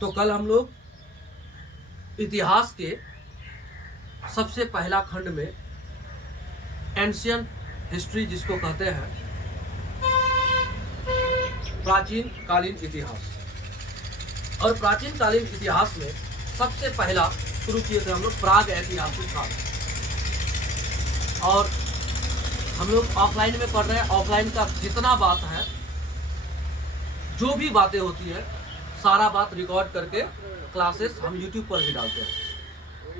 तो कल हम लोग इतिहास के सबसे पहला खंड में एंशियंट हिस्ट्री जिसको कहते हैं प्राचीन कालीन इतिहास, और प्राचीन कालीन इतिहास में सबसे पहला शुरू किए थे हम लोग प्राग ऐतिहासिक काल। और हम लोग ऑफलाइन में पढ़ रहे हैं। ऑफलाइन का जितना बात है, जो भी बातें होती है, सारा बात रिकॉर्ड करके क्लासेस हम यूट्यूब पर भी डालते हैं।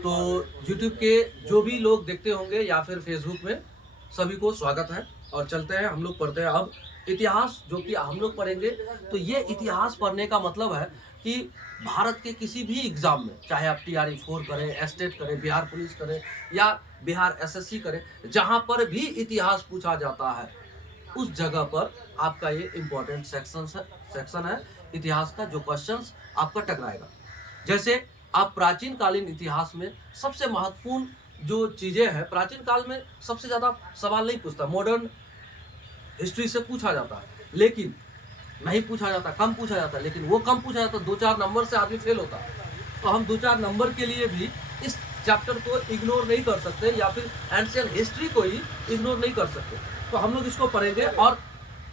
तो यूट्यूब के जो भी लोग देखते होंगे या फिर फेसबुक में, सभी को स्वागत है। और चलते हैं, हम लोग पढ़ते हैं अब इतिहास, जो कि हम लोग पढ़ेंगे। तो ये इतिहास पढ़ने का मतलब है कि भारत के किसी भी एग्जाम में, चाहे आप TRE 4 करें, एस्टेट करें, बिहार पुलिस करें या बिहार SSC करें, जहां पर भी इतिहास पूछा जाता है उस जगह पर आपका ये इंपॉर्टेंट सेक्शन है इतिहास का, जो क्वेश्चंस आपका टकराएगा। जैसे आप प्राचीन कालीन इतिहास में सबसे महत्वपूर्ण जो चीजें हैं, प्राचीन काल में सबसे ज्यादा सवाल नहीं पूछता, मॉडर्न हिस्ट्री से पूछा जाता है, लेकिन नहीं पूछा जाता, कम पूछा जाता है। लेकिन वो कम पूछा जाता, 2-4 नंबर से आदमी फेल होता है। तो हम 2-4 नंबर के लिए भी इस चैप्टर को इग्नोर नहीं कर सकते, या फिर एंशियंट हिस्ट्री को ही इग्नोर नहीं कर सकते। तो हम लोग इसको पढ़ेंगे और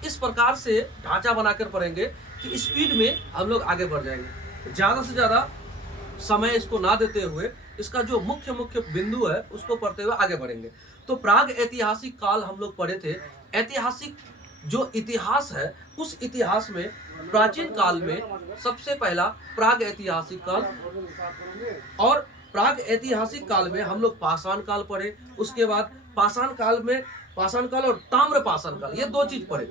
इस प्रकार से ढांचा बनाकर पढ़ेंगे कि स्पीड में हम लोग आगे बढ़ जाएंगे। ज्यादा से ज्यादा समय इसको ना देते हुए इसका जो मुख्य मुख्य बिंदु है उसको पढ़ते हुए आगे बढ़ेंगे। तो प्राग ऐतिहासिक काल हम लोग पढ़े थे। ऐतिहासिक जो इतिहास है, उस इतिहास में प्राचीन काल में सबसे पहला प्राग ऐतिहासिक काल, और प्राग ऐतिहासिक काल में हम लोग पाषाण काल पढ़े। उसके बाद पाषाण काल में पाषाण काल और ताम्र पाषाण काल, ये 2 चीज पढ़े।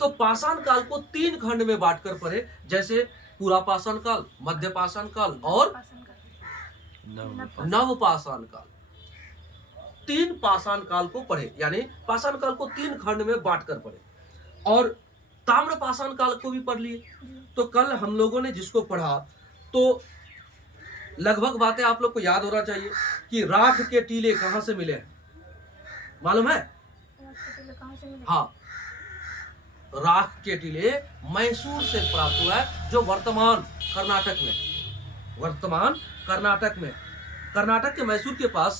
तो पाषाण काल को 3 खंड में बांटकर पढ़े, जैसे पूरा पाषाण काल, मध्य पाषाण काल और नव पाषाण काल। 3 पाषाण काल को पढ़े, यानी पाषाण काल को 3 खंड में बांटकर पढ़े। और ताम्र पाषाण काल को भी पढ़ लिए। तो कल हम लोगों ने जिसको पढ़ा, तो लगभग बातें आप लोग को याद होना चाहिए कि राख के टीले कहां से मिले हैं, मालूम है? हाँ, राख के टीले मैसूर से प्राप्त हुआ है, जो वर्तमान कर्नाटक के मैसूर के पास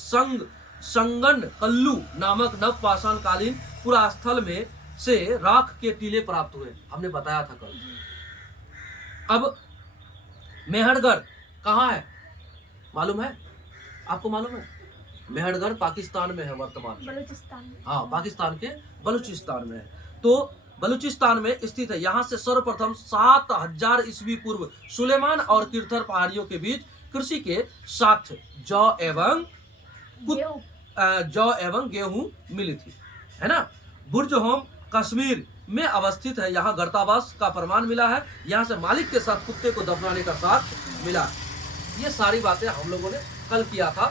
संगन कल्लू नामक नवपाषाण कालीन पुरास्थल में से राख के टीले प्राप्त हुए, हमने बताया था कल। अब मेहरगढ़ कहाँ है, मालूम है? आपको मालूम है? मेहरगढ़ पाकिस्तान में है वर्तमान, बलूचिस्तान। हाँ, पाकिस्तान के बलूचिस्तान में है। तो बलूचिस्तान में स्थित है। यहाँ से सर्वप्रथम 7000 ईस्वी पूर्व सुलेमान और किरथर पहाड़ियों के बीच कृषि के साथ जौ एवं गेहूं मिली थी, है ना? बुर्जहोम कश्मीर में अवस्थित है। यहाँ गर्तावास का प्रमाण मिला है। यहाँ से मालिक के साथ कुत्ते को दफनाने का साक्ष्य मिला है। ये सारी बातें हम लोगों ने कल किया था।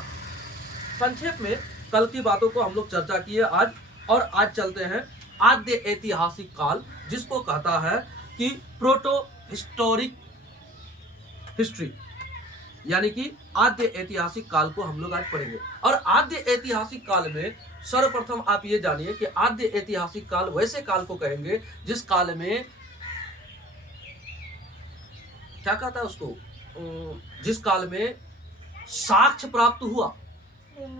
संक्षेप में कल की बातों को हम लोग चर्चा किए आज। और आज चलते हैं आद्य ऐतिहासिक काल, जिसको कहता है कि प्रोटो हिस्टोरिक हिस्ट्री, यानी कि आद्य ऐतिहासिक काल को हम लोग आज पढ़ेंगे। और आद्य ऐतिहासिक काल में सर्वप्रथम आप ये जानिए कि आद्य ऐतिहासिक काल वैसे काल को कहेंगे जिस काल में, क्या कहता है उसको, जिस काल में साक्ष्य प्राप्त हुआ,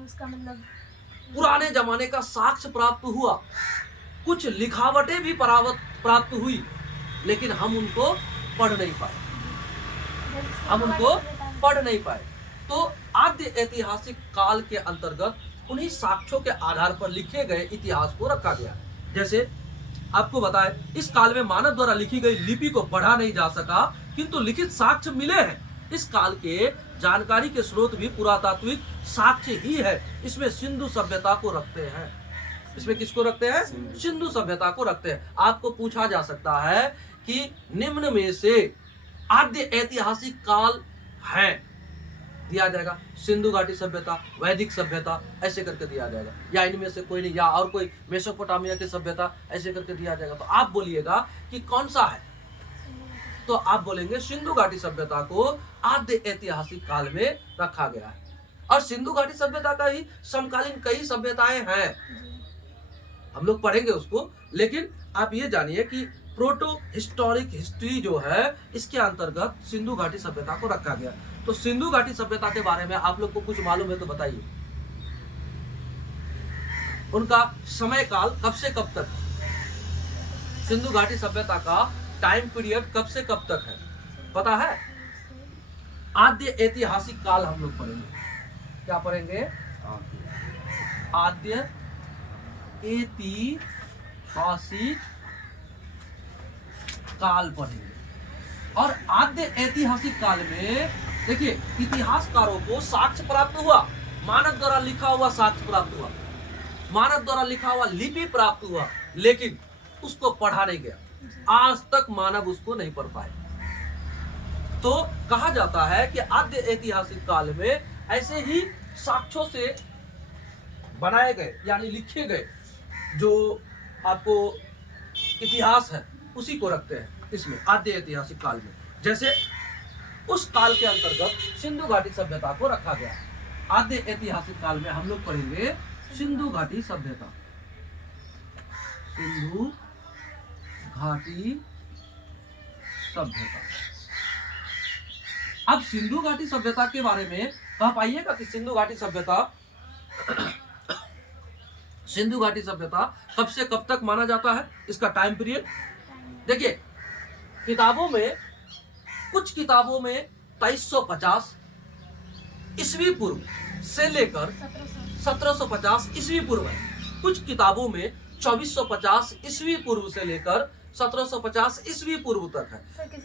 उसका मतलब पुराने जमाने का साक्ष्य प्राप्त हुआ, कुछ लिखावटें भी प्राप्त हुई, लेकिन हम उनको पढ़ नहीं पाए। तो आद्य ऐतिहासिक काल के अंतर्गत उन्हीं साक्ष्यों के आधार पर लिखे गए इतिहास को रखा गया। जैसे आपको बताएं, इस काल में मानव द्वारा लिखी गई लिपि को पढ़ा नहीं जा सका, किंतु लिखित साक्ष्य मिले हैं। इस काल के जानकारी के स्रोत भी पुरातात्विक साक्ष्य ही है। इसमें सिंधु सभ्यता को रखते हैं। इसमें किसको रखते हैं? सिंधु सभ्यता को रखते हैं। आपको पूछा जा सकता है कि निम्न में से आद्य ऐतिहासिक काल है, दिया जाएगा सिंधु घाटी सभ्यता, वैदिक सभ्यता, ऐसे करके दिया जाएगा, या इनमें से कोई नहीं, या और कोई मेसोपोटामिया की सभ्यता, ऐसे करके दिया जाएगा। तो आप बोलिएगा कि कौन सा है, तो आप बोलेंगे सिंधु घाटी सभ्यता को आद्य ऐतिहासिक काल में रखा गया है। और सिंधु घाटी सभ्यता का ही समकालीन कई सभ्यताएं हैं, हम लोग पढ़ेंगे उसको। लेकिन आप ये जानिए कि प्रोटो हिस्टोरिक हिस्ट्री जो है इसके अंतर्गत सिंधु घाटी सभ्यता को रखा गया। तो सिंधु घाटी सभ्यता के बारे में आप लोग को कुछ मालूम है तो बताइए, उनका समय काल कब से कब तक, सिंधु घाटी सभ्यता का टाइम पीरियड कब से कब तक है पता है? आद्य ऐतिहासिक काल हम लोग पढ़ेंगे। क्या पढ़ेंगे? आद्य ऐतिहासिक काल पढ़ेंगे। और आद्य ऐतिहासिक काल में देखिए इतिहासकारों को साक्ष्य प्राप्त हुआ, मानव द्वारा लिखा हुआ साक्ष्य प्राप्त हुआ, मानव द्वारा लिखा हुआ लिपि प्राप्त हुआ, लेकिन उसको पढ़ा नहीं गया। आज तक मानव उसको नहीं पढ़ पाए। तो कहा जाता है कि आद्य ऐतिहासिक काल में ऐसे ही साक्ष्यों से बनाए गए यानी लिखे गए जो आपको इतिहास है उसी को रखते हैं इसमें आद्य ऐतिहासिक काल में। जैसे उस काल के अंतर्गत सिंधु घाटी सभ्यता को रखा गया। आद्य ऐतिहासिक काल में हम लोग पढ़ेंगे सिंधु घाटी सभ्यता। सिंधु घाटी सभ्यता। अब सिंधु घाटी सभ्यता के बारे में कह पाइएगा कि सिंधु घाटी सभ्यता सिंधु घाटी सभ्यता कब से कब तक माना जाता है, इसका टाइम पीरियड? देखिए किताबों में, कुछ किताबों में 2350 ईस्वी पूर्व से लेकर 1750 ईस्वी पूर्व है। कुछ किताबों में 2450 ईस्वी पूर्व से लेकर 1750 ईस्वी पूर्व तक है।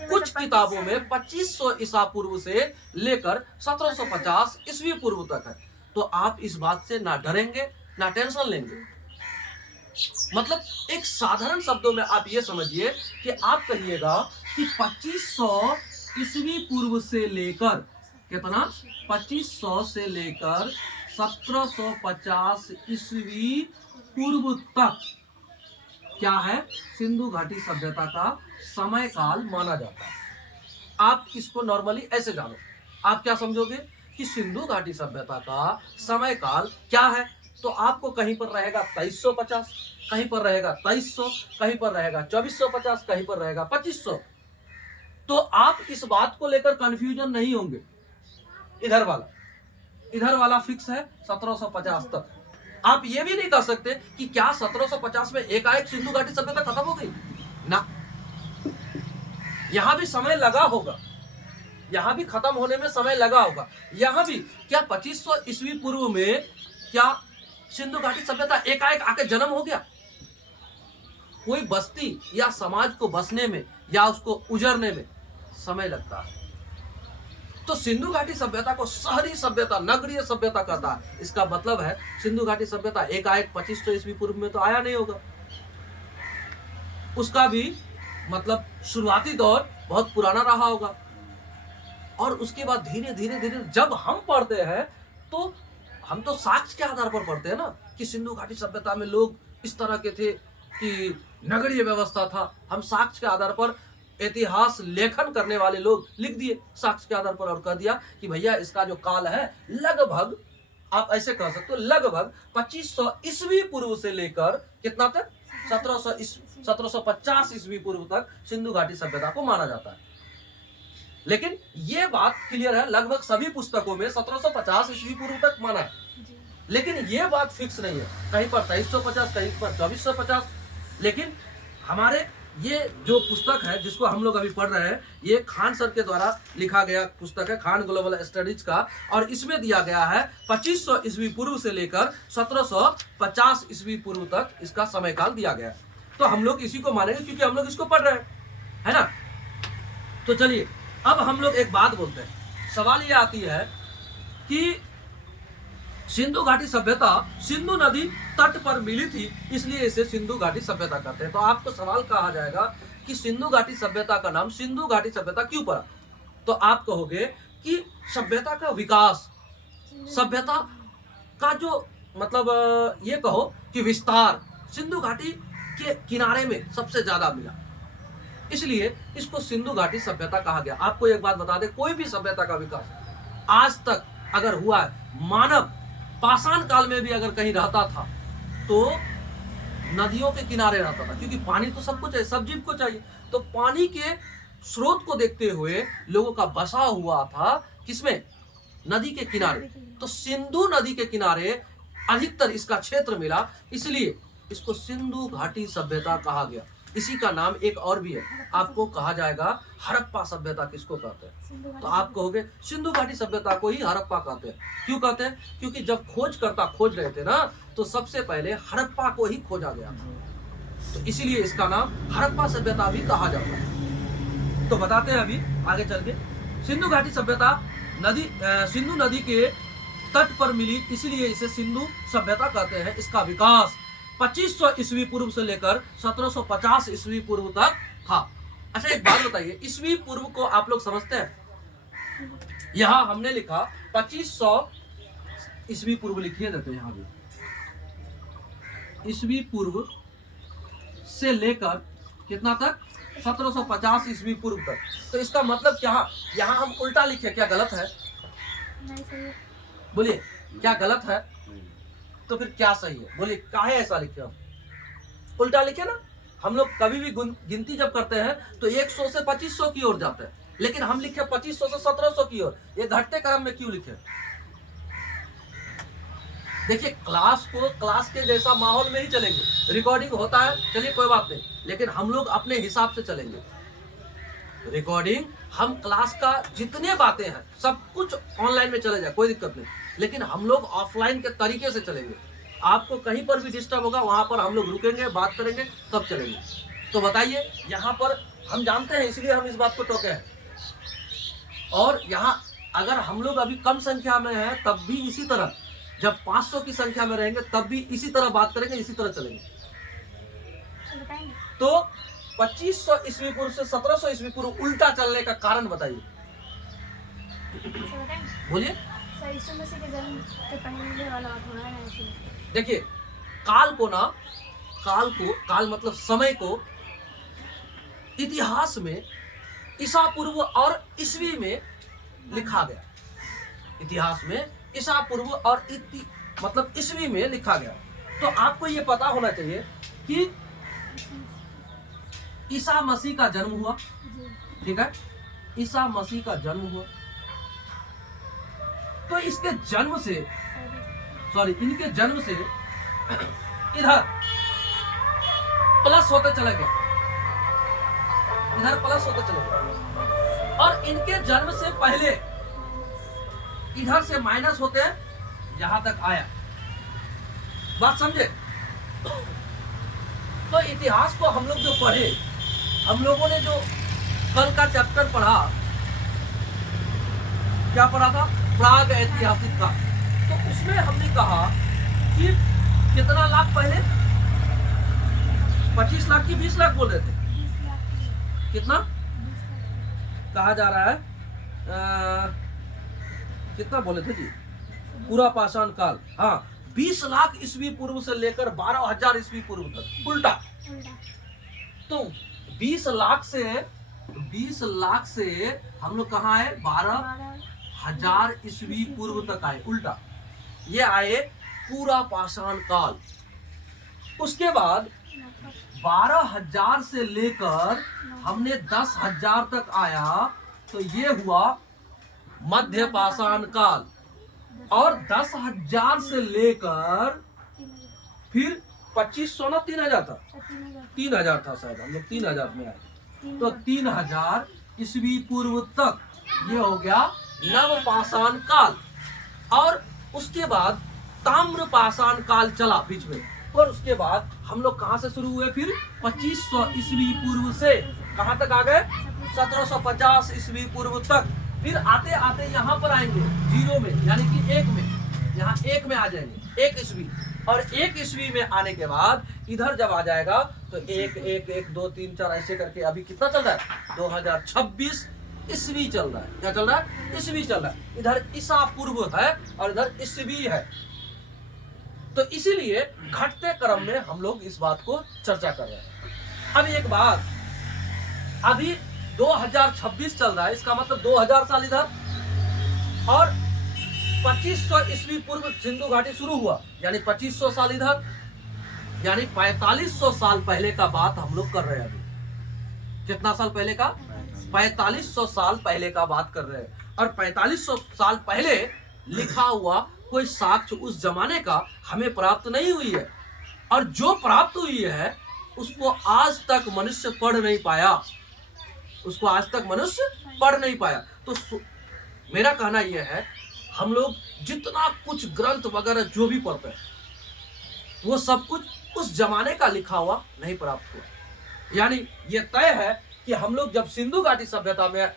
कुछ किताबों में 2500 ईसा पूर्व से लेकर 1750 ईस्वी पूर्व तक है। तो आप इस बात से ना डरेंगे ना टेंशन लेंगे। मतलब एक साधारण शब्दों में आप ये समझिए कि आप कहिएगा कि 2500 ईस्वी पूर्व से लेकर कितना, 2500 से लेकर 1750 ईस्वी पूर्व तक क्या है, सिंधु घाटी सभ्यता का समय काल माना जाता है। आप इसको नॉर्मली ऐसे जानो, आप क्या समझोगे कि सिंधु घाटी सभ्यता का समय काल क्या है, तो आपको कहीं पर रहेगा 2350, कहीं पर रहेगा 2300, कहीं पर रहेगा 2450, कहीं पर रहेगा 2500। तो आप इस बात को लेकर कंफ्यूजन नहीं होंगे। इधर वाला फिक्स है 1750 तक। आप ये भी नहीं कह सकते कि क्या 1750 में एकाएक सिंधु घाटी सभ्यता खत्म हो गई ना, यहां भी समय लगा होगा, यहां भी खत्म होने में समय लगा होगा। यहां भी क्या 2500 ईस्वी पूर्व में क्या सिंधु घाटी सभ्यता एकाएक आके जन्म हो गया? कोई बस्ती या समाज को बसने में या उसको उजड़ने में समय लगता है। तो सिंधु घाटी सभ्यता को शहरी सभ्यता, नगरीय सभ्यता कहता है। इसका मतलब है सिंधु घाटी सभ्यता एकाएक 2500 ईस्वी पूर्व में तो आया नहीं होगा। उसका भी मतलब शुरुआती दौर बहुत पुराना रहा होगा। और उसके बाद धीरे धीरे जब हम पढ़ते हैं तो हम तो साक्ष्य के आधार पर पढ़ते हैं ना कि सिंधु घाटी सभ्यता में लोग इस तरह के थे कि नगरीय व्यवस्था था। हम साक्ष्य के आधार पर, इतिहास लेखन करने वाले लोग लिख दिए साक्ष्य के आधार पर और कह दिया कि भैया इसका जो काल है लगभग, आप ऐसे कह सकते हो, लगभग 2500 ईस्वी पूर्व से लेकर कितना तक, 1750 ईस्वी पूर्व तक सिंधु घाटी सभ्यता को माना जाता है। लेकिन ये बात क्लियर है, लगभग सभी पुस्तकों में 1750 ईस्वी पूर्व तक माना है। लेकिन ये बात फिक्स नहीं है, कहीं पर 2350, कहीं पर 2450। लेकिन हमारे ये जो पुस्तक है जिसको हम लोग अभी पढ़ रहे हैं, ये खान सर के द्वारा लिखा गया पुस्तक है, खान ग्लोबल स्टडीज का, और इसमें दिया गया है 2500 ईस्वी पूर्व से लेकर 1750 ईस्वी पूर्व तक इसका समय काल दिया गया है। तो हम लोग इसी को मानेंगे क्योंकि हम लोग इसको पढ़ रहे हैं, है ना। तो चलिए अब हम लोग एक बात बोलते हैं। सवाल ये आती है कि सिंधु घाटी सभ्यता सिंधु नदी तट पर मिली थी, इसलिए इसे सिंधु घाटी सभ्यता कहते हैं। तो आपको सवाल कहा जाएगा कि सिंधु घाटी सभ्यता का नाम सिंधु घाटी सभ्यता क्यों पड़ा? तो आप कहोगे कि सभ्यता का विकास, सभ्यता का जो मतलब ये कहो कि विस्तार सिंधु घाटी के किनारे में सबसे ज्यादा मिला, इसलिए इसको सिंधु घाटी सभ्यता कहा गया। आपको एक बात बता दें, कोई भी सभ्यता का विकास आज तक अगर हुआ है, मानव पाषाण काल में भी अगर कहीं रहता था तो नदियों के किनारे रहता था, क्योंकि पानी तो सबको चाहिए, सब जीव को चाहिए। तो पानी के स्रोत को देखते हुए लोगों का बसा हुआ था किसमें? नदी के किनारे। तो सिंधु नदी के किनारे अधिकतर इसका क्षेत्र मिला, इसलिए इसको सिंधु घाटी सभ्यता कहा गया। इसी का नाम एक और भी है, आपको कहा जाएगा हड़प्पा सभ्यता। किसको कहते हैं? तो आप कहोगे सिंधु घाटी सभ्यता को ही हड़प्पा कहते हैं। क्यों कहते हैं? क्योंकि जब खोजकर्ता खोज रहे थे ना, तो सबसे पहले हड़प्पा को ही खोजा गया था, तो इसीलिए इसका नाम हड़प्पा सभ्यता भी कहा जाता है। तो बताते हैं अभी आगे चल के। सिंधु घाटी सभ्यता सिंधु नदी के तट पर मिली, इसलिए इसे सिंधु सभ्यता कहते हैं। इसका विकास 2500 ईस्वी पूर्व से लेकर 1750 ईस्वी पूर्व तक था। अच्छा एक बात बताइए, ईस्वी पूर्व को आप लोग समझते हैं? यहाँ हमने लिखा 2500 ईस्वी पूर्व, लिखिए देते हैं यहाँ भी, ईस्वी पूर्व से लेकर कितना तक? 1750 ईस्वी पूर्व तक। तो इसका मतलब क्या? यहाँ हम उल्टा लिखे, क्या गलत है? नहीं सही है। बोलिए, क्या गलत है? तो फिर क्या सही है? बोलिए, काहे ऐसा लिखे हम? उल्टा लिखे ना। हम लोग कभी भी गिनती जब करते हैं तो 100 से 2500 की ओर जाते हैं, लेकिन हम लिखे 2500 से 1700 की ओर। ये घटते क्रम में क्यों लिखे? देखिए, क्लास के जैसा माहौल में ही चलेंगे। रिकॉर्डिंग होता है, चलिए कोई बात नहीं, लेकिन हम लोग अपने हिसाब से चलेंगे। रिकॉर्डिंग, हम क्लास का जितने बातें हैं सब कुछ ऑनलाइन में चले जाए, कोई दिक्कत नहीं, लेकिन हम लोग ऑफलाइन के तरीके से चलेंगे। आपको कहीं पर भी डिस्टर्ब होगा, वहां पर हम लोग रुकेंगे, बात करेंगे, तब चलेंगे। तो बताइए, यहाँ पर हम जानते हैं, इसलिए हम इस बात को टोके हैं। और यहाँ अगर हम लोग अभी कम संख्या में हैं, तब भी इसी तरह, जब 500 की संख्या में रहेंगे तब भी इसी तरह बात करेंगे, इसी तरह चलेंगे। तो 2500 ईस्वी पूर्व से 1700 ईस्वी पूर्व उल्टा चलने का कारण बताइए, बोलिए। यीशु मसीह के जन्म के पहले वाला बात हो रहा है ऐसे। देखिए, काल मतलब समय को इतिहास में ईसा पूर्व और ईस्वी में लिखा गया। इतिहास में ईसा पूर्व और मतलब ईस्वी में लिखा गया। तो आपको ये पता होना चाहिए कि ईसा मसीह का जन्म हुआ, ठीक है? ईसा मसीह का जन्म हुआ, तो इनके जन्म से इधर प्लस होते चले गए, और इनके जन्म से पहले इधर से माइनस होते यहां तक आया। बात समझे? तो इतिहास को हम लोग जो पढ़े, हम लोगों ने जो कल का चैप्टर पढ़ा, क्या पढ़ा था? प्राग ऐतिहासिक का। तो उसमें हमने कहा कि कितना लाख पहले? 25 लाख की 20 लाख बोल रहे थे। 20 लाख। कितना 20 लाख कहा जा रहा है? कितना बोले थे जी? पूरा पाषाण काल, हाँ, 20 लाख ईस्वी पूर्व से लेकर 12,000 ईस्वी पूर्व तक उल्टा। तो 20 लाख से हम लोग कहाँ आए? 12,000 ईस्वी पूर्व तक आए, उल्टा। ये आए पूरा पाषाण काल। उसके बाद 12,000 से लेकर हमने 10,000 तक आया, तो ये हुआ मध्य पाषाण काल। और 10,000 से लेकर फिर 2500 ना 3,000 था, 3,000 था शायद, हम लोग 3,000 में आए। तो 3,000 ईस्वी पूर्व तक ये हो गया नव पाषाण काल। और उसके बाद ताम्र पाषाण काल चला बीच में, और उसके बाद हम लोग कहां से शुरू हुए? फिर 2500 ईस्वी पूर्व से कहां तक आ गए? 1750 ईस्वी पूर्व तक। फिर आते आते यहाँ पर आएंगे जीरो में, यानी कि एक में, यहाँ एक में आ जाएंगे, 1 ईस्वी। और 1 ईस्वी में आने के बाद इधर जब आ जाएगा तो 1 1 1 2 3 4 ऐसे करके अभी कितना चल रहा है? 2026 ईस्वी चल रहा है। क्या चल रहा है? ईस्वी चल रहा है। इधर ईसा पूर्व है और इधर ईस्वी है। तो इसीलिए घटते क्रम में हम लोग इस बात को चर्चा कर रहे हैं। अब एक बात, अभी 2026 चल रहा है, इसका मतलब 2000 साल इधर और 2500 ईस्वी पूर्व सिंधु घाटी शुरू हुआ, यानी 2500 साल इधर, यानी 4500 साल पहले का बात हम लोग कर रहे हैं अभी। कितना साल पहले का? 4500 साल पहले का बात कर रहे हैं। और 4500 साल पहले लिखा हुआ कोई साक्ष्य उस जमाने का हमें प्राप्त नहीं हुई है, और जो प्राप्त हुई है उसको आज तक मनुष्य पढ़ नहीं पाया, उसको आज तक मनुष्य पढ़ नहीं पाया। तो मेरा कहना यह है, हम लोग जितना कुछ ग्रंथ वगैरह जो भी पढ़ते हैं वो सब कुछ उस जमाने का लिखा हुआ नहीं प्राप्त हुआ। यानी ये तय है कि हम लोग जब सिंधु घाटी सभ्यता में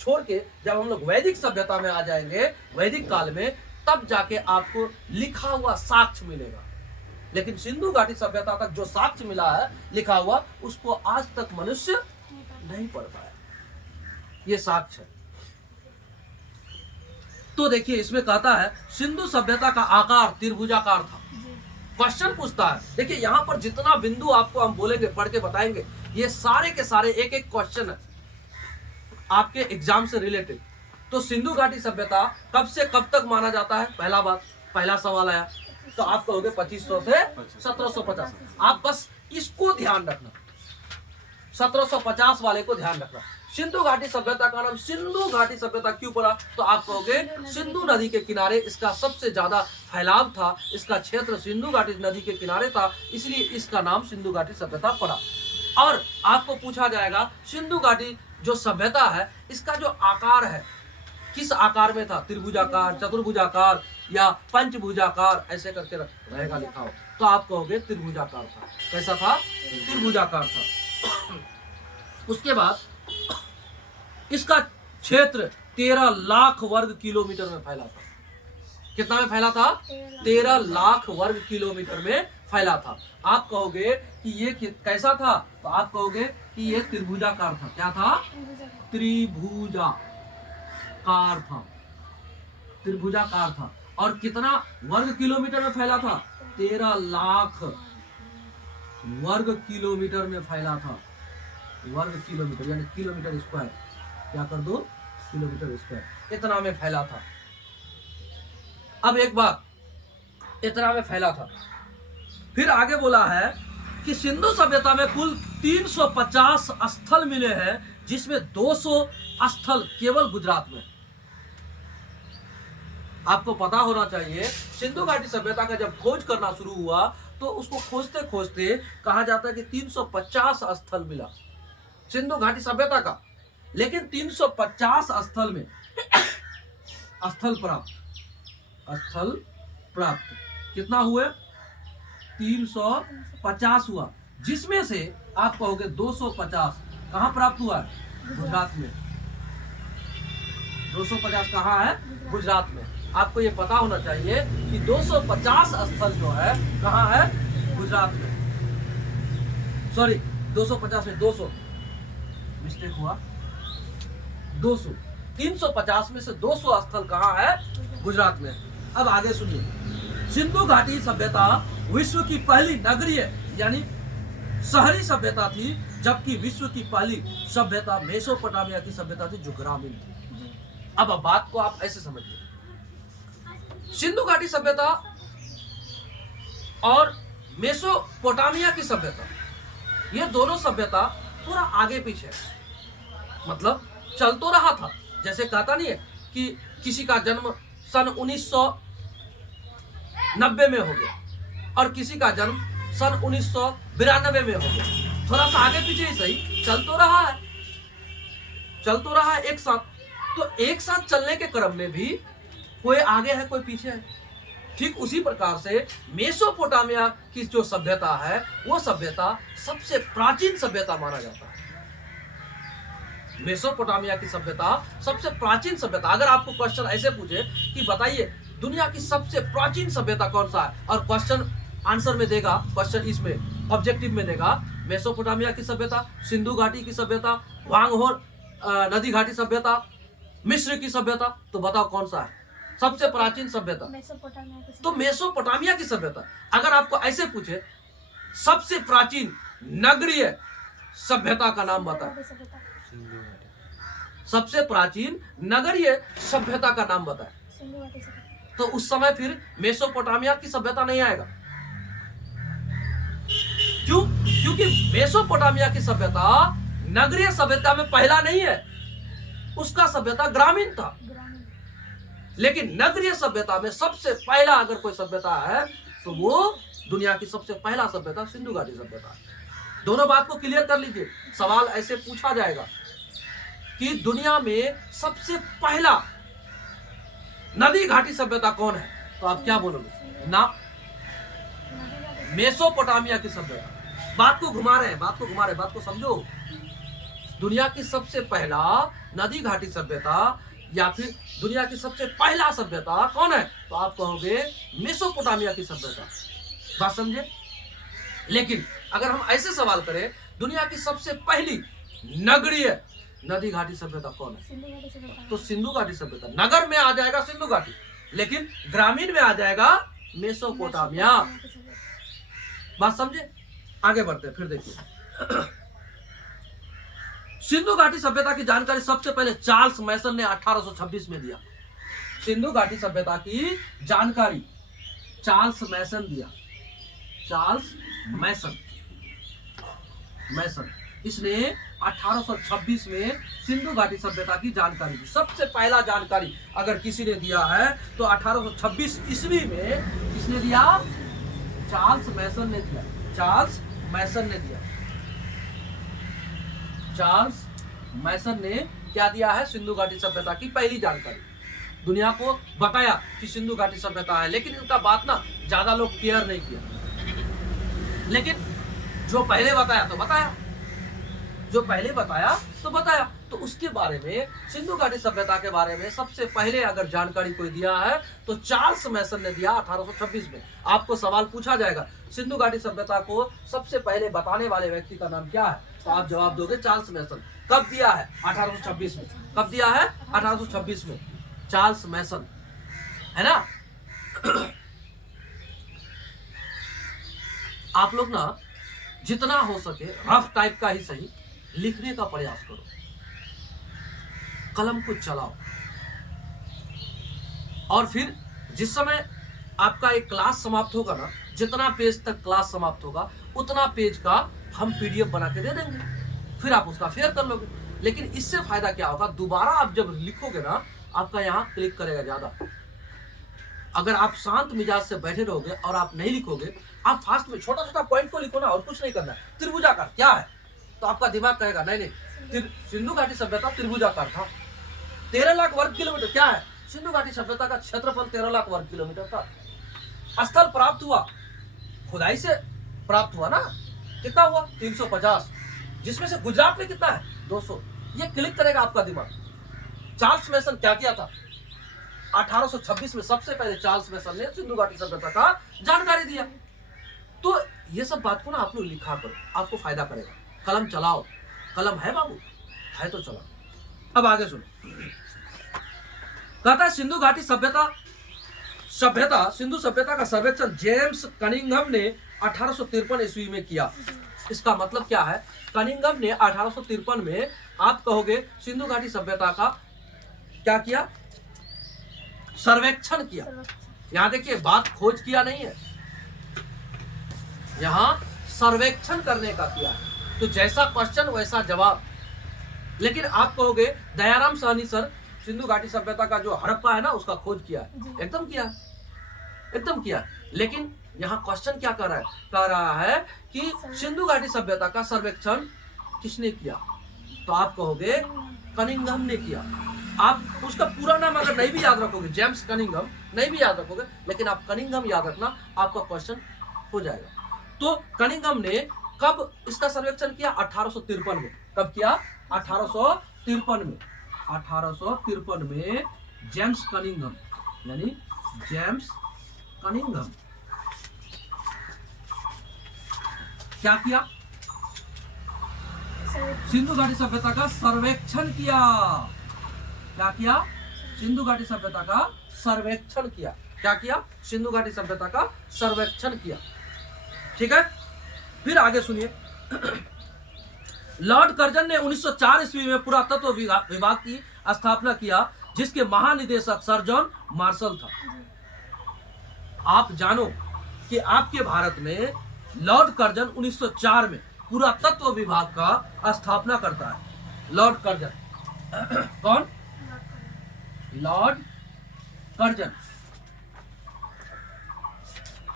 छोड़ के जब हम लोग वैदिक सभ्यता में आ जाएंगे, वैदिक काल में, तब जाके आपको लिखा हुआ साक्ष्य मिलेगा। लेकिन सिंधु घाटी सभ्यता तक जो साक्ष्य मिला है लिखा हुआ, उसको आज तक मनुष्य नहीं पढ़ पाया। ये साक्ष्य है। तो देखिए इसमें कहता है सिंधु सभ्यता का आकार त्रिभुजाकार था। क्वेश्चन पूछता है, देखिए यहाँ पर जितना बिंदु आपको हम बोलेंगे, पढ़ के बताएंगे, ये सारे के सारे एक एक क्वेश्चन है आपके एग्जाम से रिलेटेड। तो सिंधु घाटी सभ्यता कब से कब तक माना जाता है? पहला बात, पहला सवाल आया तो आप कहोगे 2500 से 1750। आप बस इसको ध्यान रखना, 1750 वाले को ध्यान रखना। सिंधु घाटी सभ्यता का नाम सिंधु घाटी सभ्यता क्यों पड़ा? तो आप कहोगे सिंधु नदी के किनारे इसका सबसे ज्यादा फैलाव था, इसका क्षेत्र सिंधु घाटी नदी के किनारे था, इसलिए इसका नाम सिंधु घाटी सभ्यता पड़ा। और आपको पूछा जाएगा सिंधु घाटी जो सभ्यता है इसका जो आकार है किस आकार में था? त्रिभुजाकार, चतुर्भुजाकार या पंचभुजाकार, ऐसे करके रहेगा लिखा हो, तो आप कहोगे त्रिभुजाकार था। कैसा था? त्रिभुजाकार था। उसके बाद इसका क्षेत्र 13 लाख वर्ग किलोमीटर में फैला था। कितना में फैला था? 13 लाख वर्ग किलोमीटर में फैला था। आप कहोगे कि ये कैसा था? तो आप कहोगे कि ये त्रिभुजाकार था। क्या था? त्रिभुजाकार था, त्रिभुजाकार था। और कितना वर्ग किलोमीटर में फैला था? 13 लाख वर्ग किलोमीटर में फैला था। वर्ग किलोमीटर यानी किलोमीटर स्क्वायर, क्या कर दो? किलोमीटर स्क्वायर, इतना में फैला था। अब एक बात, इतना में फैला था। फिर आगे बोला है कि सिंधु सभ्यता में कुल 350 स्थल मिले हैं, जिसमें 200 स्थल केवल गुजरात में। आपको पता होना चाहिए सिंधु घाटी सभ्यता का जब खोज करना शुरू हुआ तो उसको खोजते खोजते कहा जाता है कि 350 स्थल मिला सिंधु घाटी सभ्यता का। लेकिन 350 स्थल में स्थल प्राप्त कितना हुए? 350 हुआ, जिसमें से आप कहोगे 250 कहाँ प्राप्त हुआ? गुजरात में। 250 कहाँ है? गुजरात में। आपको ये पता होना चाहिए कि 250 स्थल जो है कहाँ है? गुजरात में। सॉरी, 250 में 200 मिस्टेक हुआ, 200। 350 में से 200 स्थल कहाँ है? गुजरात में। अब आगे सुनिए, सिंधु घाटी सभ्यता विश्व की पहली नगरीय यानी शहरी सभ्यता थी, जबकि विश्व की पहली सभ्यता मेसोपोटामिया की सभ्यता थी जो ग्रामीण थी। अब बात को आप ऐसे समझिए, सिंधु घाटी सभ्यता और मेसोपोटामिया की सभ्यता, ये दोनों सभ्यता थोड़ा आगे पीछे है, मतलब चल तो रहा था। जैसे कहता नहीं है कि किसी का जन्म सन 1990 में हो गया और किसी का जन्म सन 1992 में हो गया, थोड़ा सा आगे पीछे ही सही, चल तो रहा है एक साथ। तो एक साथ चलने के क्रम में भी कोई आगे है कोई पीछे है। ठीक उसी प्रकार से मेसोपोटामिया की जो सभ्यता है वो सभ्यता सबसे प्राचीन सभ्यता माना जाता है। मेसोपोटामिया की सभ्यता सबसे प्राचीन सभ्यता। अगर आपको क्वेश्चन ऐसे पूछे कि बताइए दुनिया की सबसे प्राचीन सभ्यता कौन सा है, और क्वेश्चन आंसर में देगा, क्वेश्चन इसमें ऑब्जेक्टिव में देगा मेसोपोटामिया की सभ्यता, सिंधु घाटी की सभ्यता, वांगहो नदी घाटी सभ्यता, मिस्र की सभ्यता, तो बताओ कौन सा है सबसे प्राचीन सभ्यता? तो मेसोपोटामिया की सभ्यता। अगर आपको ऐसे पूछे सबसे प्राचीन नगरीय सभ्यता का नाम बताओ, सबसे प्राचीन नगरीय सभ्यता का नाम बताए, तो उस समय फिर मेसोपोटामिया की सभ्यता नहीं आएगा। मेसोपोटामिया की सभ्यता नगरीय सभ्यता में पहला नहीं है, उसका सभ्यता ग्रामीण था। लेकिन नगरीय सभ्यता में सबसे पहला अगर कोई सभ्यता है तो वो दुनिया की सबसे पहला सभ्यता सिंधु घाटी सभ्यता है। दोनों बात को क्लियर कर लीजिए। सवाल ऐसे पूछा जाएगा कि दुनिया में सबसे पहला नदी घाटी सभ्यता कौन है, तो आप क्या बोलोगे? ना, मेसोपोटामिया की सभ्यता। बात को घुमा रहे हैं, बात को समझो। दुनिया की सबसे पहला नदी घाटी सभ्यता या फिर दुनिया की सबसे पहला सभ्यता कौन है, तो आप कहोगे मेसोपोटामिया की सभ्यता। बात समझे? लेकिन अगर हम ऐसे सवाल करें दुनिया की सबसे पहली नगरीय नदी घाटी सभ्यता कौन है, तो सिंधु घाटी सभ्यता। नगर में आ जाएगा सिंधु घाटी, लेकिन ग्रामीण में आ जाएगा मेसोपोटामिया। बात समझे? आगे बढ़ते हैं। फिर देखिए सिंधु घाटी सभ्यता की जानकारी सबसे पहले चार्ल्स मैसन ने 1826 में दिया। सिंधु घाटी सभ्यता की जानकारी चार्ल्स मैसन दिया। चार्ल्स मैसन इसने 1826 में सिंधु घाटी सभ्यता की जानकारी दी। सबसे पहला जानकारी अगर किसी ने दिया है तो 1826 ईस्वी में किसने दिया? चार्ल्स मैसन ने दिया। चार्ल्स मैसन ने क्या दिया है? सिंधु घाटी सभ्यता की पहली जानकारी दुनिया को बताया कि सिंधु घाटी सभ्यता है। लेकिन इनका बात ना ज्यादा लोग केयर नहीं किया, लेकिन जो पहले बताया तो बताया। तो उसके बारे में, सिंधु घाटी सभ्यता के बारे में सबसे पहले अगर जानकारी कोई दिया है तो चार्ल्स मैसन ने दिया 1826 में। आपको सवाल पूछा जाएगा सिंधु घाटी सभ्यता को सबसे पहले बताने वाले व्यक्ति का नाम क्या है, तो आप जवाब दोगे चार्ल्स मैसन। कब दिया है? 1826 में। कब दिया है? 1826 में। चार्ल्स मैसन, है ना? आप लोग ना जितना हो सके रफ टाइप का ही सही लिखने का प्रयास करो, कलम को चलाओ, और फिर जिस समय आपका एक क्लास समाप्त होगा ना, जितना पेज तक क्लास समाप्त होगा उतना पेज का हम पीडीएफ बना के दे देंगे, फिर आप उसका शेयर कर लोगे। लेकिन इससे फायदा क्या होगा, दोबारा आप जब लिखोगे ना आपका यहाँ क्लिक करेगा ज्यादा। अगर आप शांत मिजाज से बैठे रहोगे और आप नहीं लिखोगे, आप फास्ट में छोटा छोटा पॉइंट को लिखो ना, और कुछ नहीं करना है। त्रिभुजाकार क्या है, तो आपका दिमाग कहेगा नहीं, सिंधु घाटी सभ्यता त्रिभुजाकार था। 13 लाख वर्ग किलोमीटर क्या है? सिंधु घाटी सभ्यता का क्षेत्रफल 13 लाख वर्ग किलोमीटर था। स्थल प्राप्त हुआ, खुदाई से प्राप्त हुआ ना, कितना हुआ? 350, जिसमें से गुजरात में कितना है? 200। ये क्लिक करेगा आपका दिमाग। चार्ल्स मैसन क्या किया था? 1826 में सबसे पहले चार्ल्स मैसन ने सिंधु घाटी सभ्यता का जानकारी दिया। तो ये सब बात को ना आप लोग लिखा करो, आपको फायदा करेगा। कलम चलाओ, कलम है बाबू, है तो चलाओ। अब आगे सुनो, कहता है सिंधु घाटी सिंधु सभ्यता का सर्वेक्षण जेम्स कनिंघम ने 1853 ईस्वी में किया। इसका मतलब क्या है? कनिंघम ने 1853 में, आप कहोगे सिंधु घाटी सभ्यता का क्या किया? सर्वेक्षण किया। यहां देखिए, बात खोज किया नहीं है, यहां सर्वेक्षण करने का किया। तो जैसा क्वेश्चन वैसा जवाब। लेकिन आप कहोगे दयाराम साहनी सर सिंधु घाटी सभ्यता का जो हड़प्पा है ना उसका खोज किया है। एकदम किया। लेकिन यहाँ क्वेश्चन क्या कर रहा है कि सिंधु घाटी सभ्यता का सर्वेक्षण किसने किया, तो आप कहोगे कनिंघम ने किया। आप उसका पूरा नाम अगर नहीं भी याद रखोगे, जेम्स कनिंघम नहीं भी याद रखोगे, लेकिन आप कनिंघम याद रखना, आपका क्वेश्चन हो जाएगा। तो कनिंघम ने कब इसका सर्वेक्षण किया? 1853 में। कब किया? 1853 में। 1853 में जेम्स कनिंघम, यानी जेम्स कनिंघम क्या किया? सिंधु घाटी सभ्यता का सर्वेक्षण किया। क्या किया? सिंधु घाटी सभ्यता का सर्वेक्षण किया। क्या किया? सिंधु घाटी सभ्यता का सर्वेक्षण किया। ठीक है, फिर आगे सुनिए। लॉर्ड कर्जन ने 1904 ईस्वी में पुरातत्व विभाग की स्थापना किया, जिसके महानिदेशक सर जॉन मार्शल था। आप जानो कि आपके भारत में लॉर्ड कर्जन 1904 में पुरातत्व विभाग का स्थापना करता है लॉर्ड कर्जन। कौन? Lord Curzon.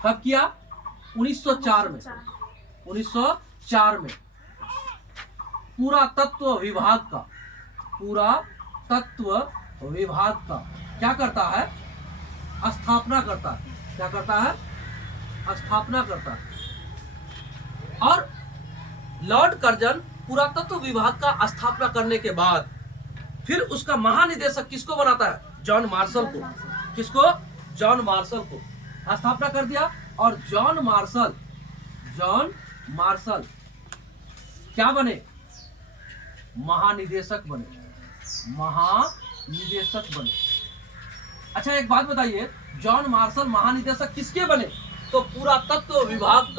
कब किया? 1904 में। 1904 में पुरातत्व विभाग का, पुरातत्व विभाग का क्या करता है? स्थापना करता है। क्या करता है? स्थापना करता है। और लॉर्ड कर्जन पुरातत्व विभाग का स्थापना करने के बाद फिर उसका महानिदेशक किसको बनाता है? जॉन मार्शल को। किसको? जॉन मार्शल को स्थापना कर दिया। और जॉन मार्शल क्या बने? महानिदेशक बने। महानिदेशक बने। अच्छा एक बात बताइए, जॉन मार्शल महानिदेशक किसके बने? तो पुरातत्व विभाग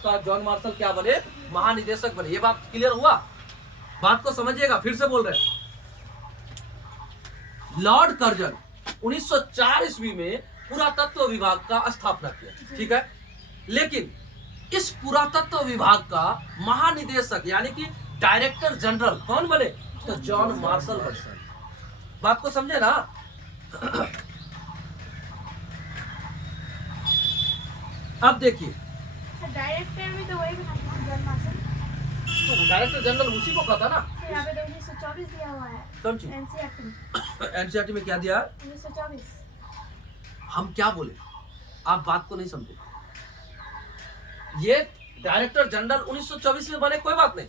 का जॉन मार्शल क्या बने? महानिदेशक बने। ये बात क्लियर हुआ? बात को समझिएगा, फिर से बोल रहे हैं। लॉर्ड कर्जन 1904 ईस्वी में पुरातत्व विभाग का स्थापना किया, ठीक है। लेकिन इस पुरातत्व विभाग का महानिदेशक यानी कि डायरेक्टर जनरल कौन बने? तो जॉन मार्शल बने। बात को समझे ना? अब देखिए, डायरेक्टर भी तो वही बना था, जॉन मार्शल। तो डायरेक्टर जनरल उसी को कहता ना। फिर यहाँ पे तो 1924 दिया हुआ है। कौन चीज? एनसीईआरटी में। एनसीईआरटी में क्या दिया? 1924। हम क्या बोले? आप बात को नहीं समझे। ये डायरेक्टर जनरल 1924 में बने, कोई बात नहीं,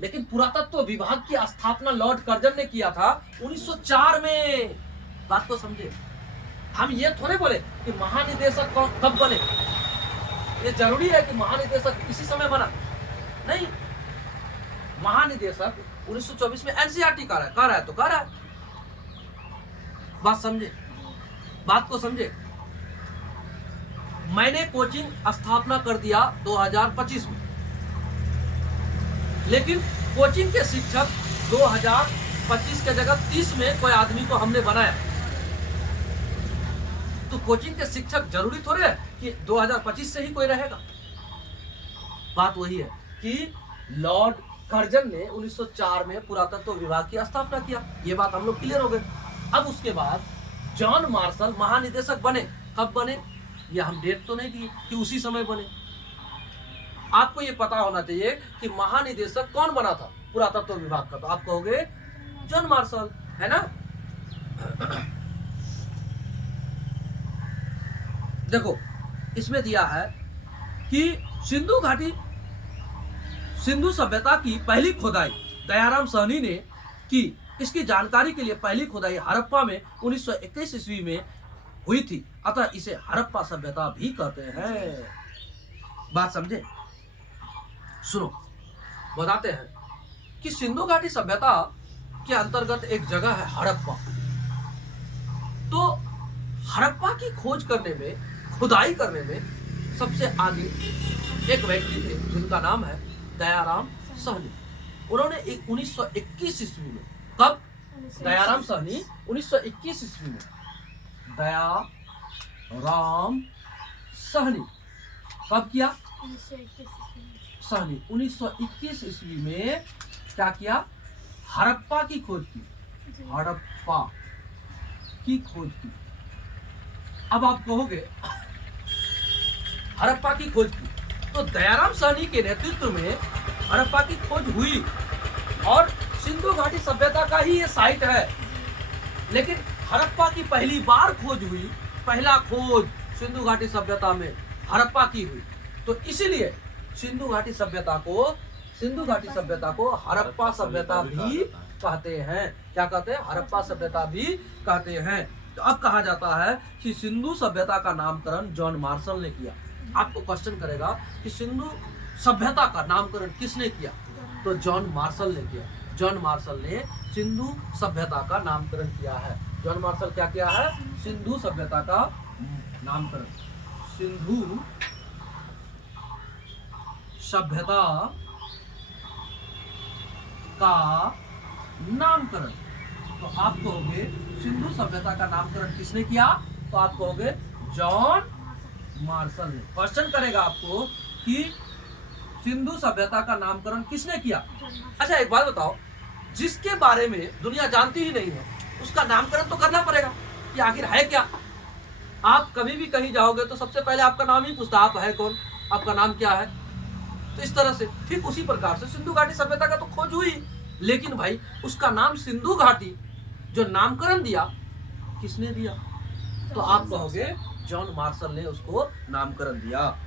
लेकिन पुरातत्व विभाग की स्थापना लॉर्ड कर्जन ने किया था 1904 में। बात को समझे। हम ये थोड़े बोले कि महानिदेशक कब बने। ये जरूरी है कि महानिदेशक इसी समय बना, नहीं। महानिदेशक 1924 में एनसीईआरटी कह रहा है तो कह रहा है। बात समझे? बात को समझे। मैंने कोचिंग स्थापना कर दिया 2025 में, लेकिन कोचिंग के शिक्षक 2025 के जगह 30 में कोई आदमी को हमने बनाया। तो कोचिंग के शिक्षक जरूरी थोड़े है कि 2025 से ही कोई रहेगा। बात वही है कि लॉर्ड कर्जन ने 1904 में पुरातत्व विभाग की स्थापना किया। ये बात हम लोग क्लियर हो गए। अब उसके बाद जॉन मार्शल महानिदेशक बने। कब बने? ये हम डेट तो नहीं दी कि उसी समय बने। आपको ये पता होना चाहिए कि महानिदेशक कौन बना था पुरातत्व विभाग का। तो आप कहोगे जॉन मार्शल, है ना। देखो इसमें दिया है कि सिंधु सभ्यता की पहली खुदाई दयाराम साहनी ने की। इसकी जानकारी के लिए पहली खुदाई हड़प्पा में 1921 ईस्वी में हुई थी, अतः इसे हड़प्पा सभ्यता भी कहते हैं। बात समझे? सुनो, बताते हैं कि सिंधु घाटी सभ्यता के अंतर्गत एक जगह है हड़प्पा। तो हड़प्पा की खोज करने में, खुदाई करने में सबसे आगे एक व्यक्ति थे जिनका नाम है दयाराम साहनी। उन्होंने 1921 ईस्वी में, कब? दयाराम साहनी 1921 ईस्वी में, दयाराम साहनी कब किया? 1921 ईस्वी में क्या किया? हड़प्पा की खोज की। हड़प्पा की खोज की। अब आप कहोगे हड़प्पा की खोज की, तो दयाराम साहनी के नेतृत्व में हड़प्पा की खोज हुई और सिंधु घाटी सभ्यता का ही ये साइट है। लेकिन हड़प्पा की पहली बार खोज हुई, पहला खोज सिंधु घाटी सभ्यता में हड़प्पा की हुई। तो इसीलिए सिंधु घाटी सभ्यता को हड़प्पा सभ्यता भी कहते हैं। क्या कहते हैं? हड़प्पा सभ्यता भी कहते हैं। तो अब कहा जाता है कि सिंधु सभ्यता का नामकरण जॉन मार्शल ने किया। आपको क्वेश्चन करेगा कि सिंधु सभ्यता का नामकरण किसने किया? तो जॉन मार्शल ने किया। जॉन मार्शल ने सिंधु सभ्यता का नामकरण किया है। जॉन मार्शल क्या किया है? सिंधु सभ्यता का नामकरण, सिंधु सभ्यता का नामकरण। तो आप कहोगे सिंधु सभ्यता का नामकरण किसने किया? तो आप कहोगे जॉन मार्शल ने। क्वेश्चन करेगा आपको कि सिंधु सभ्यता का नामकरण किसने किया? अच्छा एक बात बताओ, जिसके बारे में दुनिया जानती ही नहीं है उसका नामकरण तो करना पड़ेगा कि आखिर है क्या। आप कभी भी कहीं जाओगे तो सबसे पहले आपका नाम ही पूछता, आप है कौन, आपका नाम क्या है। तो इस तरह से ठीक उसी प्रकार से सिंधु घाटी सभ्यता का तो खोज हुई, लेकिन भाई उसका नाम सिंधु घाटी जो नामकरण दिया किसने दिया? तो आप कहोगे जॉन मार्शल ने उसको नामकरण दिया।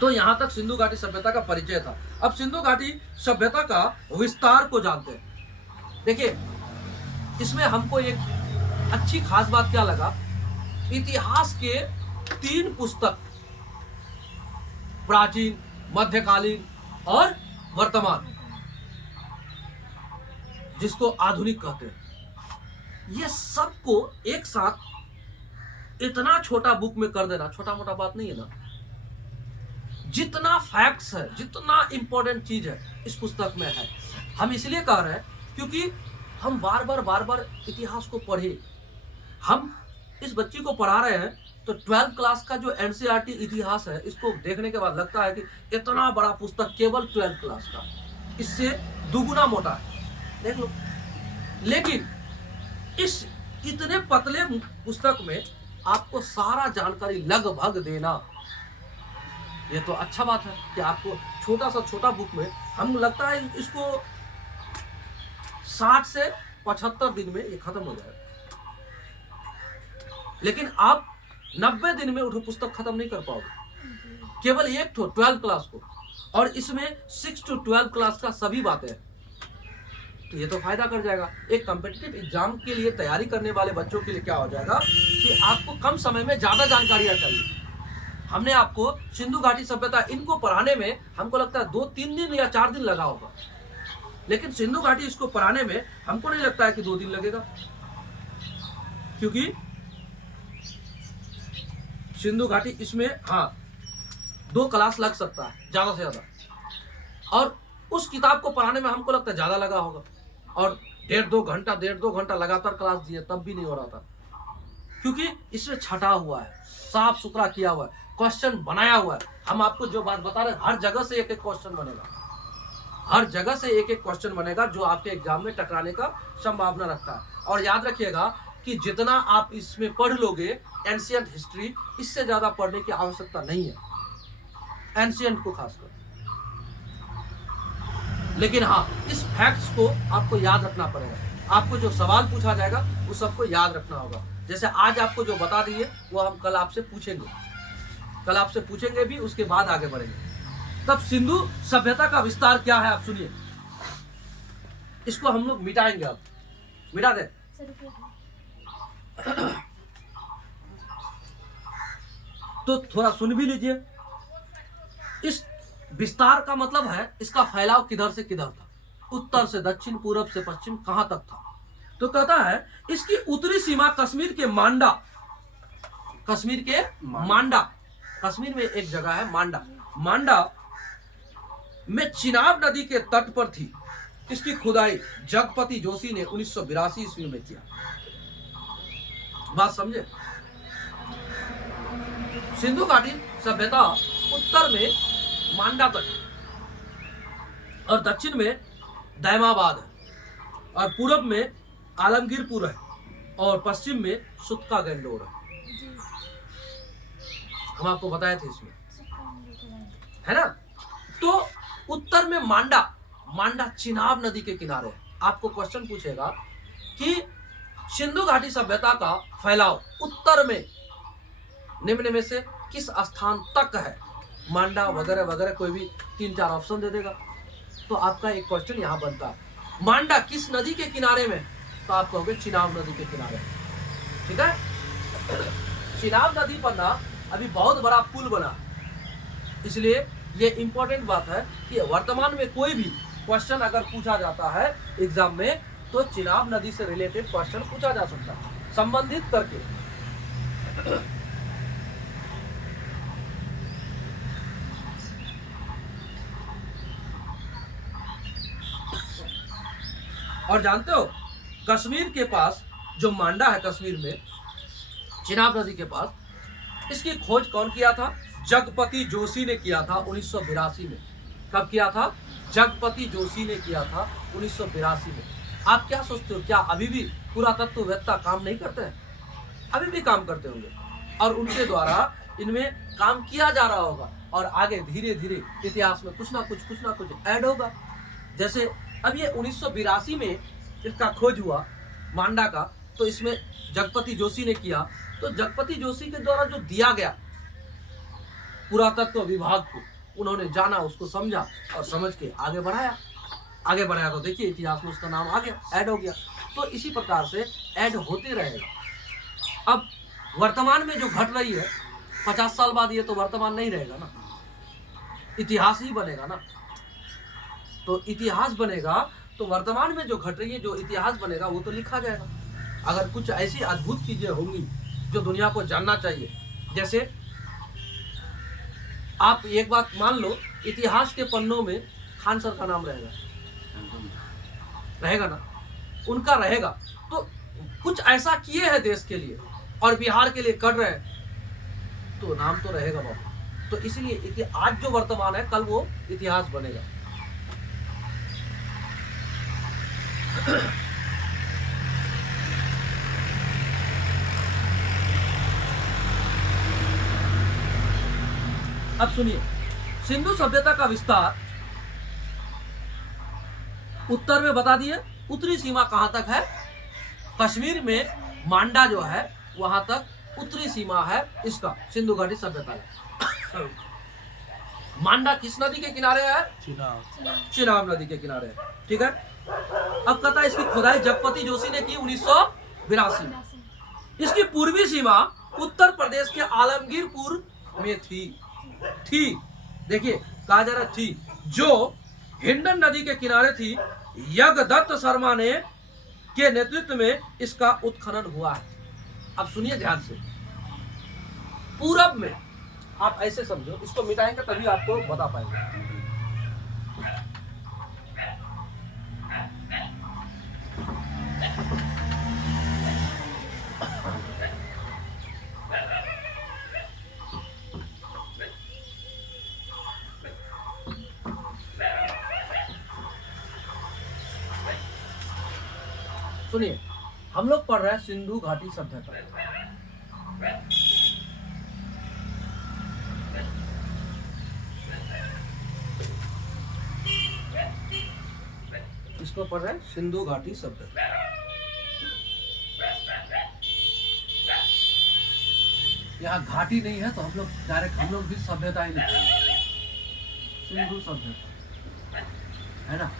तो यहां तक सिंधु घाटी सभ्यता का परिचय था। अब सिंधु घाटी सभ्यता का विस्तार को जानते हैं। देखिए इसमें हमको एक अच्छी खास बात क्या लगा, इतिहास के 3 पुस्तक, प्राचीन, मध्यकालीन और वर्तमान, जिसको आधुनिक कहते हैं, ये सबको एक साथ इतना छोटा बुक में कर देना छोटा मोटा बात नहीं है ना। जितना फैक्ट्स है, जितना इंपॉर्टेंट चीज है इस पुस्तक में है। हम इसलिए कह रहे हैं क्योंकि हम बार बार इतिहास को पढ़े। हम इस बच्ची को पढ़ा रहे हैं तो 12th क्लास का जो एनसीईआरटी इतिहास है इसको देखने के बाद लगता है कि इतना बड़ा पुस्तक केवल 12th क्लास का, इससे दुगुना मोटा है, देख लो। लेकिन इस इतने पतले पुस्तक में आपको सारा जानकारी लगभग देना, ये तो अच्छा बात है कि आपको छोटा सा छोटा बुक में, हम लगता है इसको 60 से 75 दिन में ये खत्म हो जाएगा, लेकिन आप 90 दिन में वो पुस्तक खत्म नहीं कर पाओगे, केवल एक ठो 12th क्लास को, और इसमें 6 to 12 क्लास का सभी बातें हैं। तो ये तो फायदा कर जाएगा। एक कॉम्पिटिटिव एग्जाम के लिए तैयारी करने वाले बच्चों के लिए क्या हो जाएगा कि आपको कम समय में ज्यादा जानकारियां चाहिए। हमने आपको सिंधु घाटी सभ्यता इनको पढ़ाने में हमको लगता है 2-3 दिन या 4 दिन लगा होगा, लेकिन सिंधु घाटी इसको पढ़ाने में हमको नहीं लगता है कि 2 दिन लगेगा, क्योंकि सिंधु घाटी इसमें हाँ 2 क्लास लग सकता है ज्यादा से ज्यादा, और उस किताब को पढ़ाने में हमको लगता है ज्यादा लगा होगा, और 1.5-2 घंटा लगातार क्लास दिए तब भी नहीं हो रहा था, क्योंकि इसमें छटा हुआ है, साफ सुथरा किया हुआ है, क्वेश्चन बनाया हुआ है। हम आपको जो बात बता रहे हैं हर जगह से एक एक क्वेश्चन बनेगा, हर जगह से एक एक क्वेश्चन बनेगा जो आपके एग्जाम में टकराने का संभावना रखता है। और याद रखिएगा कि जितना आप इसमें पढ़ लोगे एंशिएंट हिस्ट्री, इससे ज्यादा पढ़ने की आवश्यकता नहीं है एंशिएंट को खासकर, लेकिन हाँ इस फैक्ट्स को आपको याद रखना पड़ेगा। आपको जो सवाल पूछा जाएगा वो सबको याद रखना होगा। जैसे आज आपको जो बता रही है वो हम कल आपसे पूछेंगे भी, उसके बाद आगे बढ़ेंगे। तब सिंधु सभ्यता का विस्तार क्या है आप सुनिए, इसको हम लोग मिटाएंगे। अब मिटा दे तो थोड़ा सुन भी लीजिए। इस विस्तार का मतलब है इसका फैलाव किधर से किधर था, उत्तर से दक्षिण, पूरब से पश्चिम, कहां तक था। तो कहता है इसकी उत्तरी सीमा कश्मीर के मांडा, कश्मीर में एक जगह है मांडा में चिनाब नदी के तट पर थी। इसकी खुदाई जगपति जोशी ने 1982 ईस्वी में किया। बात समझे? सिंधु घाटी सभ्यता उत्तर में मांडा तट और दक्षिण में दैमाबाद है, और पूरब में आलमगीरपुर है, और पश्चिम में सुतका गंडोर है। हम आपको बताए थे इसमें, है ना। तो उत्तर में मांडा चिनाब नदी के किनारे है। आपको क्वेश्चन पूछेगा कि सिंधु घाटी सभ्यता का फैलाव उत्तर में निम्न में से किस स्थान तक है, मांडा वगैरह वगैरह, कोई भी 3-4 ऑप्शन दे देगा। तो आपका एक क्वेश्चन यहाँ बनता है, मांडा किस नदी के किनारे में? तो आप कहोगे चिनाब नदी के किनारे। ठीक है, चिनाब नदी पर ना अभी बहुत बड़ा पुल बना, इसलिए ये इंपॉर्टेंट बात है कि वर्तमान में कोई भी क्वेश्चन अगर पूछा जाता है एग्जाम में तो चिनाब नदी से रिलेटेड क्वेश्चन पूछा जा सकता है संबंधित करके। और जानते हो कश्मीर के पास जो मांडा है, कश्मीर में चिनाब नदी के पास, इसकी खोज कौन किया था? जगपति जोशी ने किया था 1982 में। कब किया था? जगपति जोशी ने किया था 1982 में। आप क्या सोचते हो, क्या अभी भी पुरातत्ववेत्ता काम नहीं करते हैं? अभी भी काम करते होंगे और उनके द्वारा इनमें काम किया जा रहा होगा और आगे धीरे धीरे इतिहास में कुछ ना कुछ ऐड होगा। जैसे अब ये 1982 में इसका खोज हुआ मांडा का, तो इसमें जगपति जोशी ने किया। तो जगपति जोशी के द्वारा जो दिया गया पुरातत्व विभाग को, उन्होंने जाना, उसको समझा और समझ के आगे बढ़ाया तो देखिए इतिहास में उसका नाम आ गया, ऐड हो गया। तो इसी प्रकार से ऐड होते रहेगा। अब वर्तमान में जो घट रही है 50 साल बाद, ये तो वर्तमान नहीं रहेगा ना, इतिहास ही बनेगा ना। तो इतिहास बनेगा तो वर्तमान में जो घट रही है, जो इतिहास बनेगा वो तो लिखा जाएगा। अगर कुछ ऐसी अद्भुत चीजें होंगी जो दुनिया को जानना चाहिए, जैसे आप एक बात मान लो, इतिहास के पन्नों में खान सर का नाम रहेगा ना, उनका रहेगा। तो कुछ ऐसा किए हैं देश के लिए और बिहार के लिए कर रहे हैं, तो नाम तो रहेगा बाबा। तो इसलिए आज जो वर्तमान है, कल वो इतिहास बनेगा। अब सुनिए, सिंधु सभ्यता का विस्तार उत्तर में बता दिए। उत्तरी सीमा कहां तक है? कश्मीर में मांडा जो है वहां तक उत्तरी सीमा है इसका, सिंधु घाटी सभ्यता का। मांडा किस नदी के किनारे है? चिनाब नदी के किनारे है। ठीक है। अब कहता है इसकी खुदाई जगपति जोशी ने की 1982 में। इसकी पूर्वी सीमा उत्तर प्रदेश के आलमगीरपुर में थी। देखिए कहा जा रहा थी, जो हिंडन नदी के किनारे थी। यज्ञदत्त शर्मा ने के नेतृत्व में इसका उत्खनन हुआ है। अब सुनिए ध्यान से, पूरब में, आप ऐसे समझो, इसको मिटाएंगे तभी आपको बता पाएंगे। सुनिए, हम लोग पढ़ रहे हैं सिंधु घाटी सभ्यता। इसको पढ़ रहे हैं सिंधु घाटी सभ्यता। यहाँ घाटी नहीं है तो हम लोग डायरेक्ट, हम लोग भी सभ्यता ही लिखेंगे, सिंधु सभ्यता, है ना।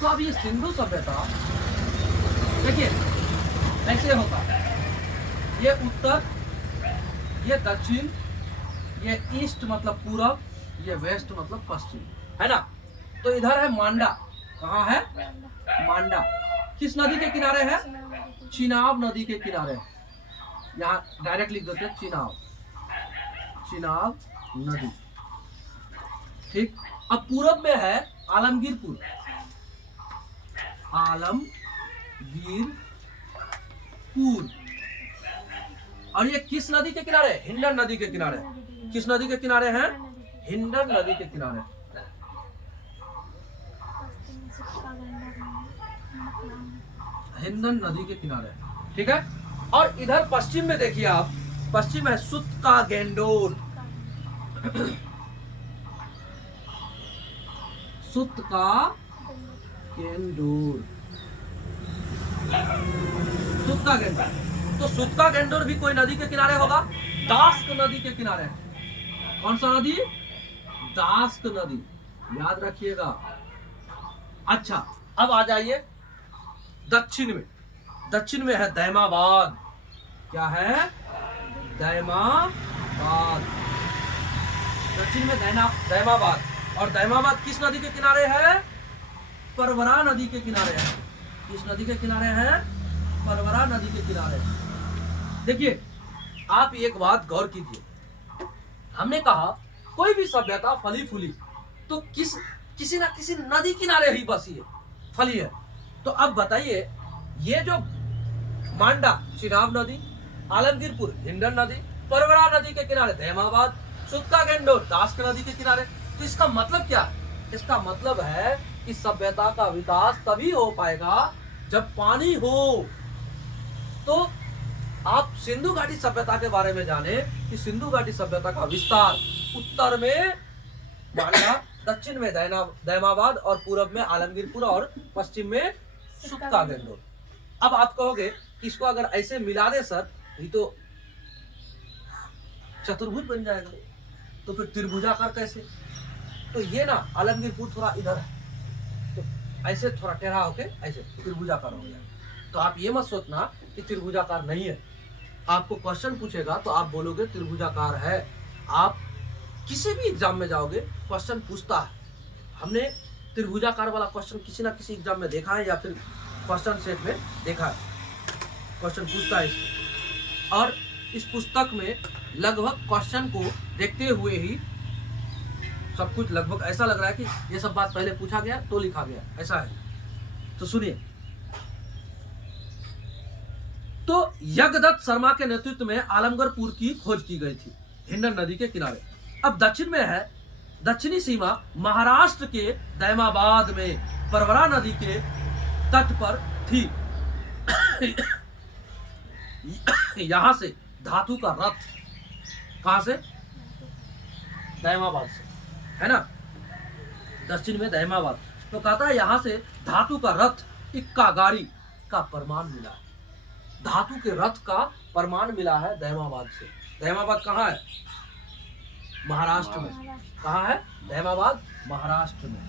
तो अब ये सिंधु सभ्यता देखिए ऐसे होता है, ये उत्तर, ये दक्षिण, ये ईस्ट मतलब पूरब, ये वेस्ट मतलब पश्चिम, है ना। तो इधर है मांडा। कहाँ है? मांडा किस नदी के किनारे है? चिनाब नदी के किनारे। यहाँ डायरेक्ट लिख देते हैं चिनाब नदी। ठीक। अब पूरब में है आलमगीरपुर, और ये किस नदी के किनारे? हिंडन नदी के किनारे। किस नदी के किनारे हैं? हिंडन नदी के किनारे। हिंडन नदी के किनारे। ठीक है। और इधर पश्चिम में देखिए आप, पश्चिम है सुत का गेंडोर। सुत का गेंडोर, सुत का गेंडोर। तो सुत का गेंडोर भी कोई नदी के किनारे होगा, दास्क नदी के किनारे। कौन सा नदी? दास्क नदी, याद रखिएगा। अच्छा, अब आ जाइए दक्षिण में। दक्षिण में है दैमाबाद। क्या है? दैमाबाद। दक्षिण में दैमाबाद। और दैमाबाद किस नदी के किनारे है? परवरा नदी के किनारे है। किस नदी के किनारे है? परवरा नदी के किनारे। देखिए, आप एक बात गौर कीजिए, हमने कहा कोई भी सभ्यता फली फूली तो किसी ना किसी नदी किनारे ही बसी है, फली है। तो अब बताइए, ये जो मांडा चिनाब नदी, आलमगीरपुर हिंडन नदी, परवरा नदी के किनारे दैमाबाद, सुत्का गेंडोर दास्क नदी के किनारे। तो इसका मतलब क्या है? इसका मतलब है कि सभ्यता का विकास तभी हो पाएगा जब पानी हो। तो आप सिंधु घाटी सभ्यता के बारे में जाने कि सिंधु घाटी सभ्यता का विस्तार उत्तर में मांडा, दक्षिण में दैमाबाद और पूर्व में आलमगीरपुर और पश्चिम में सुत्का गेंडोर। अब आप कहोगे कि इसको अगर ऐसे मिला दे सर, ये तो चतुर्भुज बन जाएगा, तो फिर त्रिभुजाकार कैसे? तो ये ना आलमगीरपुर थोड़ा इधर है, तो ऐसे थोड़ा टेढ़ा होके ऐसे त्रिभुजाकार हो गया। तो आप ये मत सोचना कि त्रिभुजाकार नहीं है। आपको क्वेश्चन पूछेगा तो आप बोलोगे त्रिभुजाकार है। आप किसी भी एग्जाम में जाओगे, क्वेश्चन पूछता है। हमने त्रिभुजाकार वाला क्वेश्चन किसी ना किसी एग्जाम में देखा है या फिर क्वेश्चन सेट में देखा है, क्वेश्चन पूछता है इसमें। और इस पुस्तक में लगभग क्वेश्चन को देखते हुए ही सब कुछ लगभग ऐसा लग रहा है कि ये सब बात पहले पूछा गया तो लिखा गया, ऐसा है। तो सुनिए, तो यज्ञदत्त शर्मा के नेतृत्व में आलमगीरपुर की खोज की गई थी हिंडन नदी के किनारे। अब दक्षिण में है, दक्षिणी सीमा महाराष्ट्र के दैमाबाद में परवरा नदी के तट पर थी। यहां से धातु का रथ, कहां से? दैमाबाद से, है ना, दक्षिण में दैमाबाद। तो कहता है यहां से धातु का रथ, इक्का गाड़ी का प्रमाण मिला है। धातु के रथ का प्रमाण मिला है दैमाबाद से। दैमाबाद कहाँ है? महाराष्ट्र में। कहाँ है दैमाबाद? महाराष्ट्र में,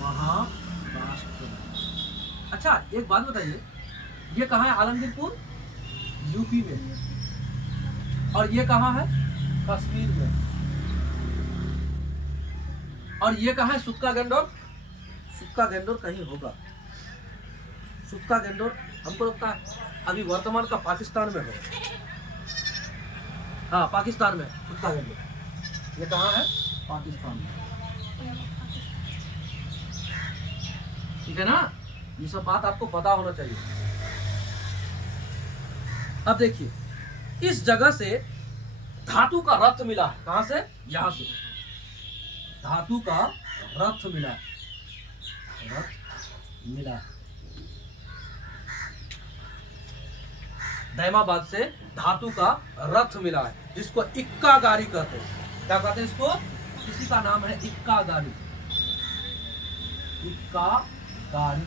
महाराष्ट्र में। अच्छा एक बात बताइए, ये कहाँ है? आलमगीरपुर यूपी में, और ये कहाँ है? कश्मीर में। और ये कहाँ है? सुत्का गेंडोर। सुत्का गेंडोर कहीं होगा। सुत्का गेंडोर हमको लगता है अभी वर्तमान का पाकिस्तान में है। हाँ, पाकिस्तान में सुत्का गेंडोर। ये कहाँ है? पाकिस्तान में। ठीक है ना? ये सब बात आपको पता होना चाहिए। अब देखिए, इस जगह से धातु का रथ मिला है। कहां से? यहां से धातु का रथ मिला, रथ मिला। दैमाबाद से धातु का रथ मिला है, जिसको इक्का गाड़ी कहते हैं। क्या कहते हैं इसको? किसी का नाम है इक्का गाड़ी। इक्का गाड़ी,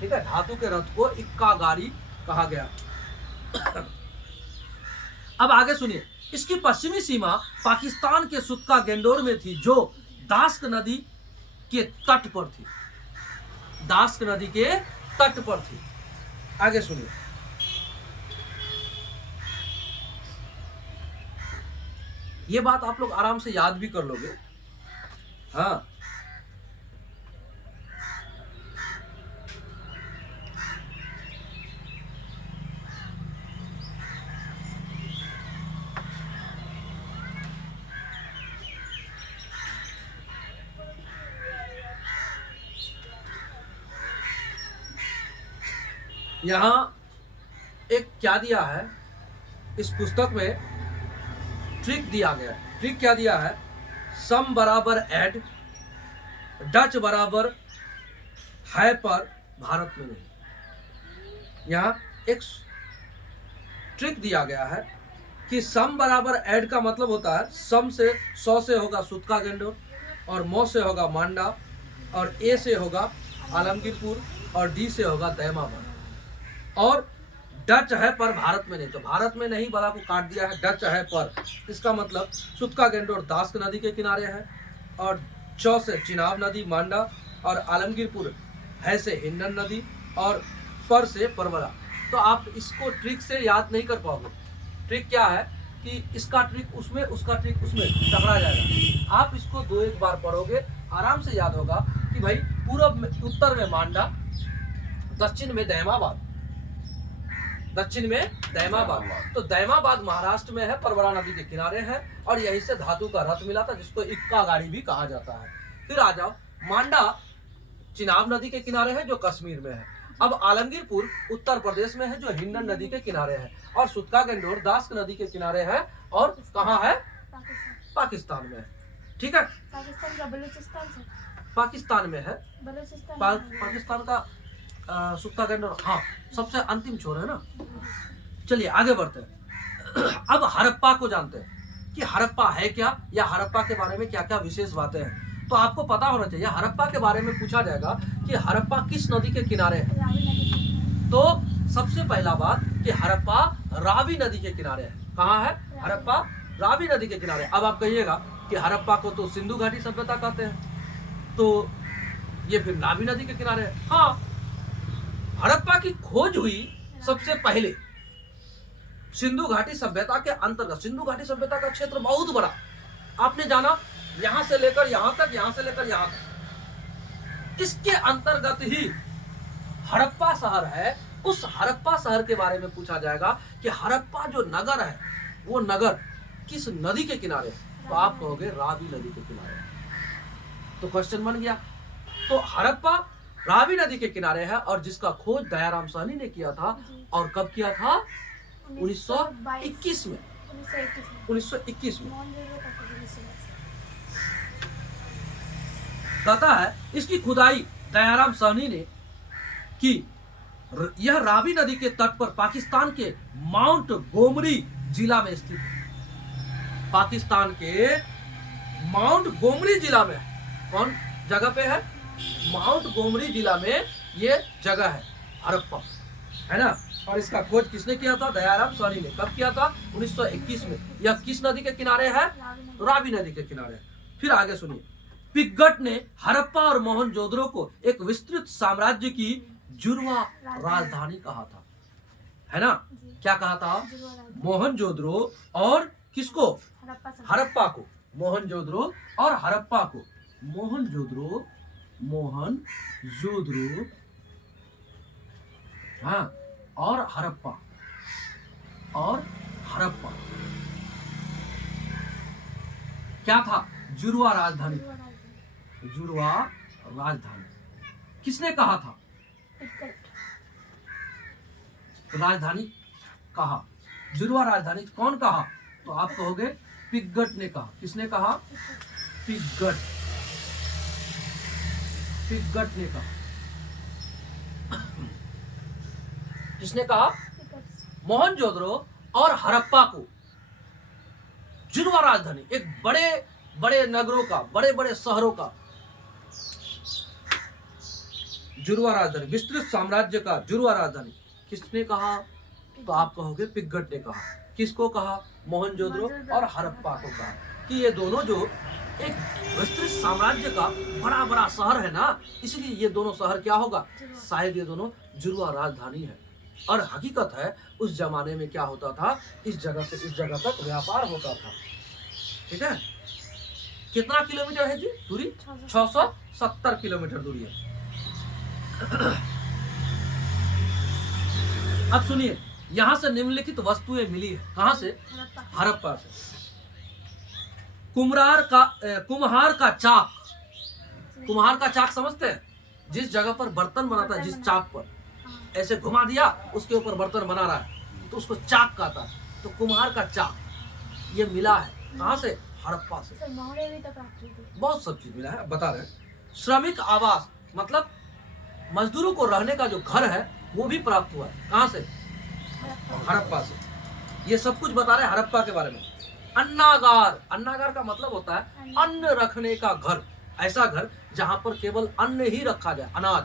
ठीक है। धातु के रथ को इक्का गाड़ी कहा गया। अब आगे सुनिए, इसकी पश्चिमी सीमा पाकिस्तान के सुत्का गेंडोर में थी, जो दास्क नदी के तट पर थी। दास्क नदी के तट पर थी। आगे सुनिए, ये बात आप लोग आराम से याद भी कर लोगे। हाँ, यहां एक क्या दिया है इस पुस्तक में, ट्रिक दिया गया है। ट्रिक क्या दिया है? सम बराबर ऐड, डच बराबर है पर भारत में नहीं। यहां एक ट्रिक दिया गया है कि सम बराबर ऐड का मतलब होता है सम से 100 से होगा सुत्का गेंडोर, और मौ से होगा मांडा, और ए से होगा आलमगीरपुर, और डी से होगा दैमाबाद। और डच है पर भारत में नहीं, तो भारत में नहीं वाला को काट दिया है, डच है पर। इसका मतलब सुत्का गेंडोर दास्क नदी के किनारे है, और चौ से चिनाब नदी मांडा, और आलमगीरपुर है से हिंडन नदी, और पर से परवरा। तो आप इसको ट्रिक से याद नहीं कर पाओगे। ट्रिक क्या है कि इसका ट्रिक उसमें, उसका ट्रिक उसमें टकरा जाएगा। आप इसको 2-1 बार पढ़ोगे, आराम से याद होगा कि भाई पूर्व में, उत्तर में मांडा, दक्षिण में दैमाबाद, दक्षिण में दैमाबाद। तो दैमाबाद महाराष्ट्र में है, परवरा नदी के किनारे है, और यहीं से धातु का रथ मिला था, जिसको इक्का गाड़ी भी कहा जाता है। फिर आ जाओ, मांडा चिनाब नदी के किनारे है, जो कश्मीर में है, अब आलमगीरपुर उत्तर प्रदेश में है, जो हिंडन नदी के किनारे है, और सुतका गंडोर दास नदी के किनारे है, और कहाँ है? पाकिस्तान। पाकिस्तान में है। ठीक है, पाकिस्तान का बलूचिस्तान से, पाकिस्तान में है। बलूचिस्तान पाकिस्तान का सुतका गंडोर, हाँ सबसे अंतिम छोर है ना। चलिए आगे बढ़ते हैं। अब हड़प्पा को जानते हैं कि हड़प्पा है क्या, या हड़प्पा के बारे में क्या क्या विशेष बातें हैं। तो आपको पता होना चाहिए, हड़प्पा के बारे में पूछा जाएगा कि हड़प्पा किस नदी के किनारे है। रावी नदी। तो सबसे पहला बात कि हड़प्पा रावी नदी के किनारे है। कहाँ है? हड़प्पा रावी नदी के किनारे। अब आप कहिएगा कि हड़प्पा को तो सिंधु घाटी सभ्यता कहते हैं, तो ये फिर रावी नदी के किनारे है। हाँ, हड़प्पा की खोज हुई सबसे पहले सिंधु घाटी सभ्यता के अंतर्गत। सिंधु घाटी सभ्यता का क्षेत्र बहुत बड़ा, आपने जाना, यहां से लेकर यहां तक, यहां से लेकर यहां तक, इसके अंतर्गत ही हड़प्पा शहर है। उस हड़प्पा शहर के बारे में पूछा जाएगा कि हड़प्पा जो नगर है, वो नगर किस नदी के किनारे है। तो आप कहोगे रावी नदी के किनारे है। तो क्वेश्चन बन गया। तो हड़प्पा रावी नदी के किनारे है, और जिसका खोज दयाराम साहनी ने किया था। और कब किया था? 1921 में। 1921 में। कहता है इसकी खुदाई दयाराम साहनी ने की। यह रावी नदी के तट पर पाकिस्तान के माउंट गोमरी जिला में स्थित है। पाकिस्तान के माउंट गोमरी जिला में कौन जगह पे है? माउंट गोमरी जिला में ये जगह है हड़प्पा, है ना। और इसका खोज किसने किया था? दयाराम साहनी ने। कब किया था? 1921 में। यह किस नदी के किनारे है? रावी नदी के किनारे। फिर आगे सुनिए, पिगट ने हड़प्पा और मोहनजोदड़ो को एक विस्तृत साम्राज्य की जुड़वा राजधानी कहा था, है ना। क्या कहा था? मोहनजोदड़ो और किसको? हड़प्पा को। मोहनजोदड़ो और हड़प्पा को। मोहनजोदड़ो, हाँ, और हड़प्पा, क्या था? जुड़वा राजधानी। जुड़वा राजधानी किसने कहा था? राजधानी कहा, जुड़वा राजधानी कौन कहा? तो आप कहोगे पिगट ने कहा। किसने कहा? पिगट ने कहा। किसने कहा? मोहनजोदड़ो और हड़प्पा को जुड़वा राजधानी, एक बड़े बड़े नगरों का, बड़े बड़े शहरों का जुड़वा राजधानी, विस्तृत साम्राज्य का जुड़वा राजधानी किसने कहा? तो आप कहोगे पिगट ने कहा। किसको कहा? मोहनजोदड़ो और हड़प्पा को कहा कि ये दोनों जो एक विस्तृत साम्राज्य का बड़ा बड़ा शहर है ना, इसलिए ये दोनों शहर क्या होगा? शायद ये दोनों जुड़वा राजधानी है। और हकीकत है उस जमाने में क्या होता था, इस जगह से इस जगह तक व्यापार होता था। ठीक है, कितना किलोमीटर है जी दूरी? 670 किलोमीटर दूरी है। अब सुनिए, यहां से निम्नलिखित वस्तुएं मिली है। कहां से? हड़प्पा से। कुम्हार का चाक। कुम्हार का चाक समझते हैं? जिस जगह पर बर्तन बनाता है, जिस चाक पर ऐसे घुमा दिया, उसके ऊपर बर्तन बना रहा है, तो उसको चाक कहता है। तो कुम्हार का चाक ये मिला है। कहां से? हड़प्पा से। बहुत सब चीज मिला है, बता रहे हैं। श्रमिक आवास, मतलब मजदूरों को रहने का जो घर है, वो भी प्राप्त हुआ है। कहां से? हड़प्पा से। ये सब कुछ बता रहे हैं हड़प्पा के बारे में। अन्नागार, अन्नागार का मतलब होता है अन्न रखने का घर, ऐसा घर जहां पर केवल अन्न ही रखा जाए, अनाज।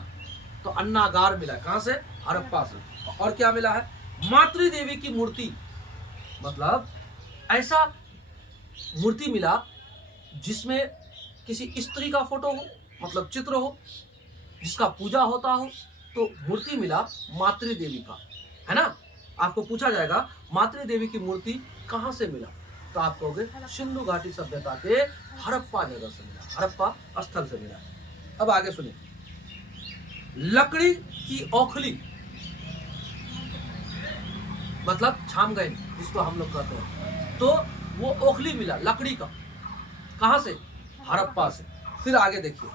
तो अन्नागार मिला। कहां से? हड़प्पा से। और क्या मिला है? मातृ देवी की मूर्ति, मतलब ऐसा मूर्ति मिला जिसमें किसी स्त्री का फोटो हो, मतलब चित्र हो, जिसका पूजा होता हो, तो मूर्ति मिला मातृ देवी का, है ना। आपको पूछा जाएगा मातृ देवी की मूर्ति कहां से मिला, तो आप कहोगे सिंधु घाटी सभ्यता के हड़प्पा जगह से मिला, हड़प्पा स्थल से मिला। अब आगे सुनिए, लकड़ी की ओखली, मतलब छामगैन जिसको हम लोग कहते हैं, तो वो ओखली मिला लकड़ी का। कहां से? हड़प्पा से। फिर आगे देखिए,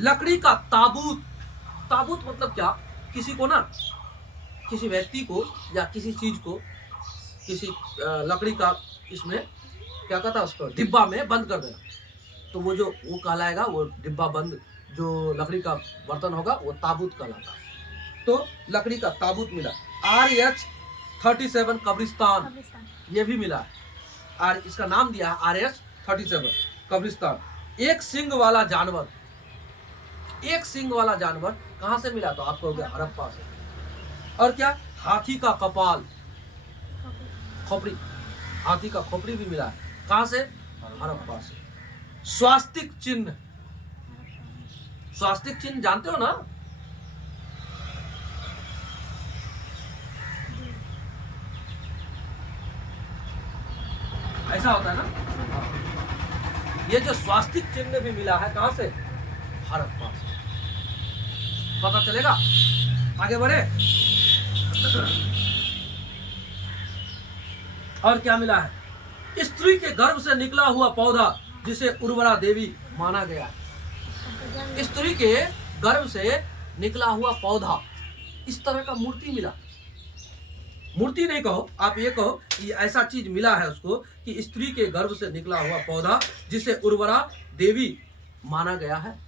लकड़ी का ताबूत। ताबूत मतलब क्या? किसी को ना, किसी व्यक्ति को या किसी चीज को, किसी लकड़ी का इसमें क्या कहता है उसको, डिब्बा में बंद कर देना, तो वो कहलाएगा, वो डिब्बा बंद जो लकड़ी का बर्तन होगा वो ताबूत कहलाता है। तो लकड़ी का ताबूत मिला। RH-37 कब्रिस्तान, ये भी मिला है, और इसका नाम दिया है RH-37 कब्रिस्तान। एक सींग वाला जानवर, एक सींग वाला जानवर कहां से मिला? तो आपको हो गया हड़प्पा से। और क्या? हाथी का कपाल, खोपड़ी, हाथी का खोपड़ी भी मिला है, कहां से? हड़प्पा से। स्वास्तिक चिन्ह, स्वास्तिक चिन्ह जानते हो ना? ऐसा होता है ना। ये जो स्वास्तिक चिन्ह भी मिला है कहां से? हड़प्पा से। पता चलेगा? आगे बढ़े। और क्या मिला है? स्त्री के गर्भ से निकला हुआ पौधा जिसे उर्वरा देवी माना गया है। स्त्री के गर्भ से निकला हुआ पौधा, इस तरह का मूर्ति मिला। मूर्ति नहीं कहो, आप ये कहो कि ऐसा चीज मिला है उसको कि स्त्री के गर्भ से निकला हुआ पौधा जिसे उर्वरा देवी माना गया है।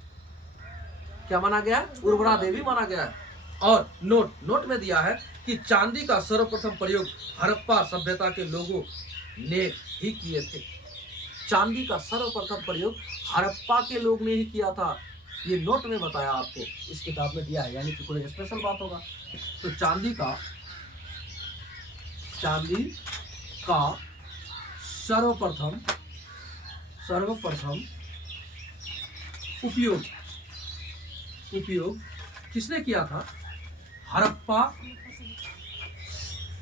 क्या माना गया है? उर्वरा देवी माना गया है। और नोट में दिया है कि चांदी का सर्वप्रथम प्रयोग हड़प्पा सभ्यता के लोगों ने ही किए थे। चांदी का सर्वप्रथम प्रयोग हड़प्पा के लोग ने ही किया था। ये नोट में बताया आपको, इस किताब में दिया है, यानी कि कोई स्पेशल बात होगा। तो चांदी का सर्वप्रथम उपयोग किसने किया था? हड़प्पा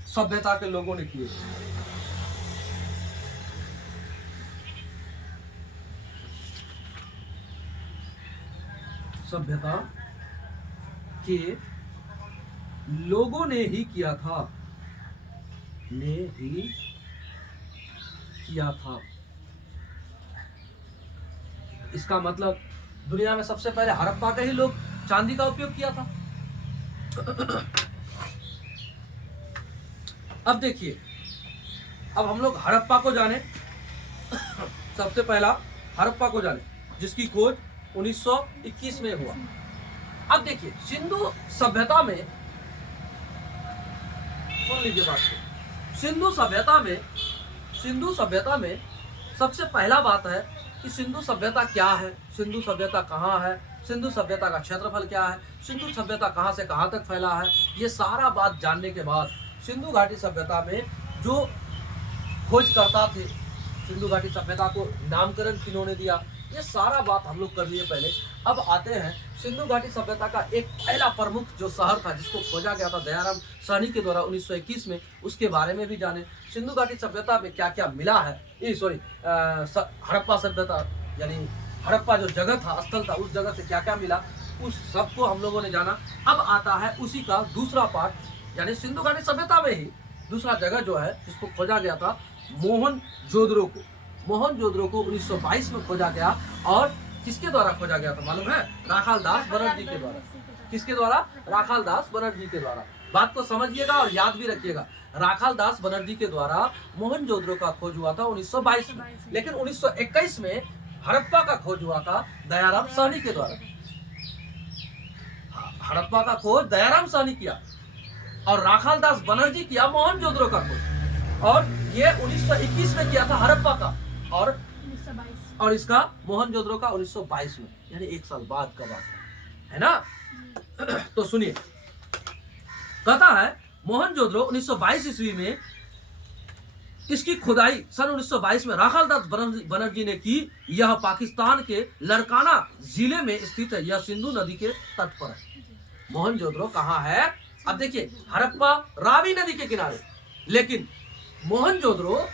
सभ्यता के लोगों ने किए। सभ्यता के लोगों ने ही किया था, इसका मतलब दुनिया में सबसे पहले हड़प्पा के ही लोग चांदी का उपयोग किया था। अब देखिए, अब हम लोग हड़प्पा को जाने। सबसे पहला हड़प्पा को जाने, जिसकी खोज 1921 में हुआ। अब देखिए, सिंधु सभ्यता में, सुन लीजिए बात को, सिंधु सभ्यता में सबसे पहला बात है कि सिंधु सभ्यता क्या है, सिंधु सभ्यता कहाँ है, सिंधु सभ्यता का क्षेत्रफल क्या है, सिंधु सभ्यता कहाँ से कहाँ तक फैला है। ये सारा बात जानने के बाद सिंधु घाटी सभ्यता में जो खोजकर्ता थे, सिंधु घाटी सभ्यता को नामकरण किन्होंने दिया, ये सारा बात हम लोग कर लिए पहले। अब आते हैं सिंधु घाटी सभ्यता का एक पहला प्रमुख जो शहर था जिसको खोजा गया था दयाराम साहनी के द्वारा 1921 में, उसके बारे में भी जाने। सिंधु घाटी सभ्यता में क्या क्या मिला है, हड़प्पा सभ्यता यानी हड़प्पा जो जगह था, स्थल था, उस जगह से क्या क्या मिला, उस सबको हम लोगों ने जाना। अब आता है उसी का दूसरा पार्ट, यानी सिंधु घाटी सभ्यता में ही दूसरा जगह जो है जिसको खोजा गया था, मोहनजोदड़ो को 1922 में खोजा गया। और किसके द्वारा खोजा गया था मालूम है? राखालदास बनर्जी के द्वारा। किसके द्वारा? राखालदास बनर्जी के द्वारा। बात को समझिएगा और याद भी रखिएगा। राखालदास बनर्जी के द्वारा मोहनजोदड़ो का खोज हुआ था 1922 में, लेकिन 1921 में हड़प्पा का खोज हुआ था दयाराम साहनी के द्वारा। हड़प्पा का खोज दयाराम साहनी किया और राखालदास बनर्जी किया मोहनजोदड़ो का खोज। और ये 1921 में किया था हड़प्पा का, और इसका मोहनजोदड़ो का 1922 में, यानी 1 साल बाद का बात है ना। तो सुनिए, कहता है मोहनजोदड़ो 1922 ईस्वी में इसकी खुदाई सन 1922 में राखालदास बनर्जी ने की। यह पाकिस्तान के लड़काना जिले में स्थित है। यह सिंधु नदी के तट पर है। मोहनजोदड़ो कहाँ है? अब देखिए, हड़प्पा रावी नदी के किनारे, लेकिन मोहनजोदड़ो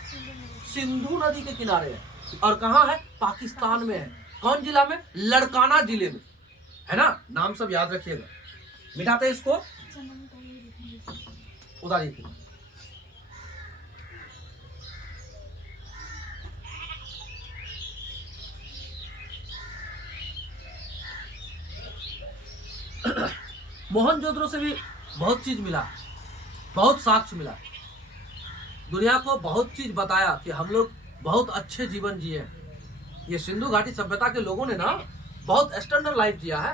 सिंधु नदी के किनारे है। और कहाँ है? पाकिस्तान में है। कौन जिला में? लड़काना जिले में, है ना। नाम सब याद रखिएगा। मिटाते हैं इसको, उधर देखिए। मोहनजोदड़ो से भी बहुत चीज मिला, बहुत साक्ष्य मिला, दुनिया को बहुत चीज बताया कि हम लोग बहुत अच्छे जीवन जिए हैं। ये सिंधु घाटी सभ्यता के लोगों ने ना बहुत स्टैंडर्ड लाइफ जिया है।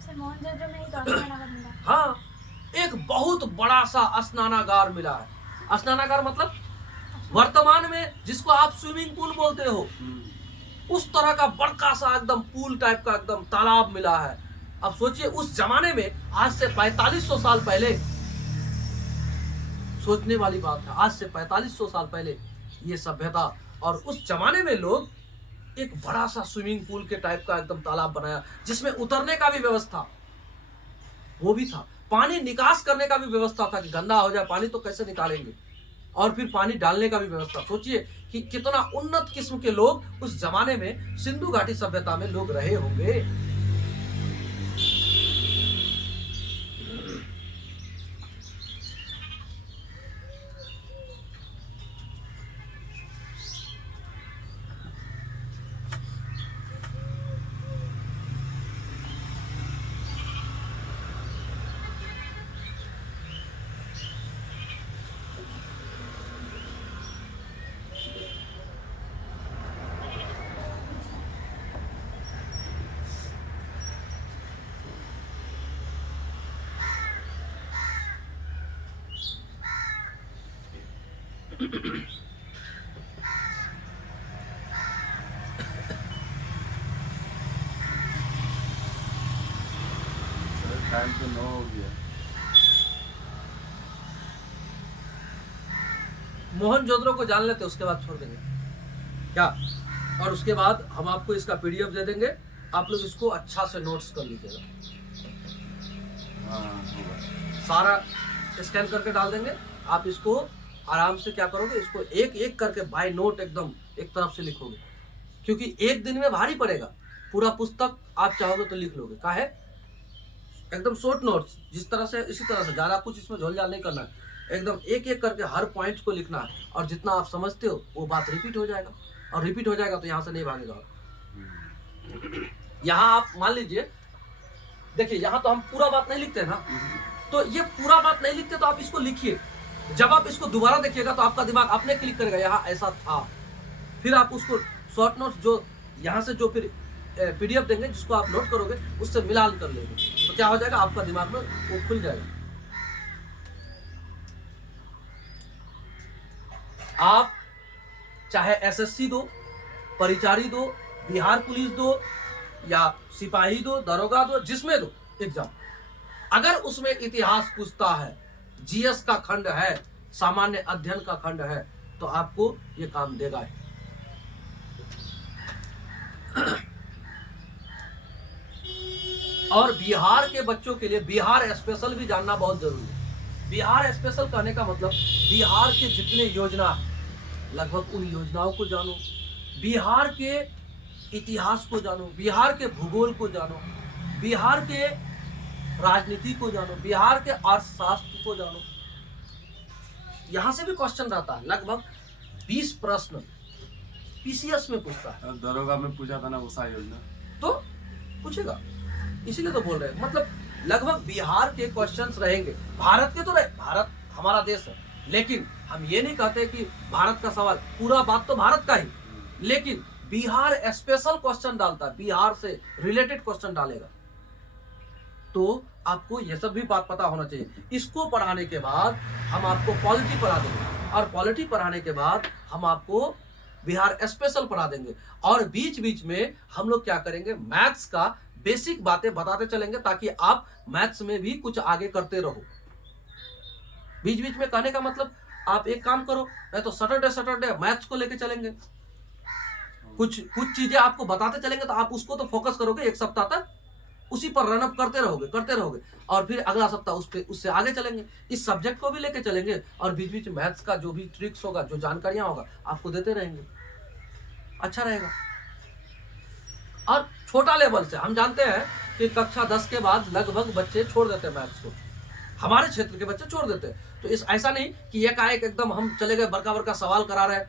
सर मोहनजोदड़ो में ही तो स्नानागार मिला। हाँ, एक बहुत बड़ा सा स्नानागार मिला है। स्नानागार मतलब वर्तमान में जिसको आप स्विमिंग पूल बोलते हो, उस तरह का बड़का सा एकदम पूल टाइप का एकदम तालाब मिला है। अब सोचिए उस जमाने में, आज से 4500 साल पहले, सोचने वाली बात है, आज से 4500 साल पहले ये सभ्यता, और उस जमाने में लोग एक बड़ा सा स्विमिंग पूल के टाइप का एकदम तालाब बनाया, जिसमें उतरने का भी व्यवस्था वो भी था, पानी निकास करने का भी व्यवस्था था कि गंदा हो जाए पानी तो कैसे निकालेंगे, और फिर पानी डालने का भी व्यवस्था। सोचिए कि कितना उन्नत किस्म के लोग उस जमाने में सिंधु घाटी सभ्यता में लोग रहे होंगे। टाइम तो 9 हो गया। मोहनजोदड़ो को जान लेते, उसके बाद छोड़ देंगे क्या, और उसके बाद हम आपको इसका पीडीएफ दे देंगे, आप लोग इसको अच्छा से नोट्स कर लीजिएगा। हाँ होगा। सारा स्कैन करके डाल देंगे, आप इसको आराम से क्या करोगे, इसको एक एक करके बाय नोट एकदम एक तरफ से लिखोगे, क्योंकि एक दिन में भारी पड़ेगा। पूरा पुस्तक आप चाहोगे तो लिख लोगे, का है एकदम शॉर्ट नोट्स, जिस तरह से इसी तरह से, ज्यादा कुछ इसमें झोलझाल नहीं करना है, एकदम एक एक करके हर पॉइंट को लिखना है, और जितना आप समझते हो वो बात रिपीट हो जाएगा, और रिपीट हो जाएगा तो यहाँ से नहीं भागेगा। यहाँ आप मान लीजिए, देखिए यहाँ तो हम पूरा बात नहीं लिखते हैं ना, तो ये पूरा बात नहीं लिखते तो आप इसको लिखिए, जब आप इसको दोबारा देखिएगा तो आपका दिमाग अपने क्लिक करेगा, यहाँ ऐसा था, फिर आप उसको शॉर्ट नोट्स जो यहाँ से जो फिर पीडीएफ देंगे जिसको आप नोट करोगे उससे मिलान कर लेंगे, तो क्या हो जाएगा, आपका दिमाग में वो खुल जाएगा। आप चाहे एसएससी दो, परिचारी दो, बिहार पुलिस दो, या सिपाही दो, दरोगा दो, जिसमें दो एग्जाम, अगर उसमें इतिहास पूछता है, जीएस का खंड है, सामान्य अध्ययन का खंड है, तो आपको ये काम देगा ही। और बिहार के बच्चों के लिए बिहार स्पेशल भी जानना बहुत जरूरी है। बिहार स्पेशल कहने का मतलब बिहार के जितने योजना है, लगभग उन योजनाओं को जानो, बिहार के इतिहास को जानो, बिहार के भूगोल को जानो, बिहार के राजनीति को जानो, बिहार के अर्थशास्त्र को जानो। यहां से भी क्वेश्चन रहता है, लगभग 20 प्रश्न पीसीएस में पूछता है। दरोगा में पूछा था ना उषा योजना, तो पूछेगा, इसीलिए तो बोल रहे हैं, मतलब लगभग बिहार के क्वेश्चंस रहेंगे। भारत के तो रहे, भारत हमारा देश है, लेकिन हम ये नहीं कहते कि भारत का सवाल, पूरा बात तो भारत का ही, लेकिन बिहार स्पेशल क्वेश्चन डालता है, बिहार से रिलेटेड क्वेश्चन डालेगा, तो आपको ये सब भी बात पता होना चाहिए। इसको पढ़ाने के बाद हम आपको पॉलिटी पढ़ा देंगे, और पॉलिटी पढ़ाने के बाद हम आपको बिहार स्पेशल पढ़ा देंगे, और बीच बीच में हम लोग क्या करेंगे, मैथ्स का बेसिक बातें बताते चलेंगे, ताकि आप मैथ्स में भी कुछ आगे करते रहो। बीच बीच में कहने का मतलब, आप एक काम करो, नहीं तो सैटरडे मैथ्स को लेके चलेंगे, कुछ चीजें आपको बताते चलेंगे, तो आप उसको तो फोकस करोगे एक सप्ताह तक, उसी पर रनअप करते रहोगे, और फिर अगला सप्ताह उससे आगे चलेंगे, इस सब्जेक्ट को भी लेके चलेंगे, और बीच बीच मैथ्स का जो भी ट्रिक्स होगा, जो जानकारियां होगा, आपको देते रहेंगे, अच्छा रहेगा। और छोटा लेवल से हम जानते हैं कि कक्षा 10 के बाद लगभग बच्चे छोड़ देते हैं मैथ्स को, हमारे क्षेत्र के बच्चे छोड़ देते हैं। तो इस ऐसा नहीं कि एकाएक एकदम हम चले गए बड़का सवाल करा रहे,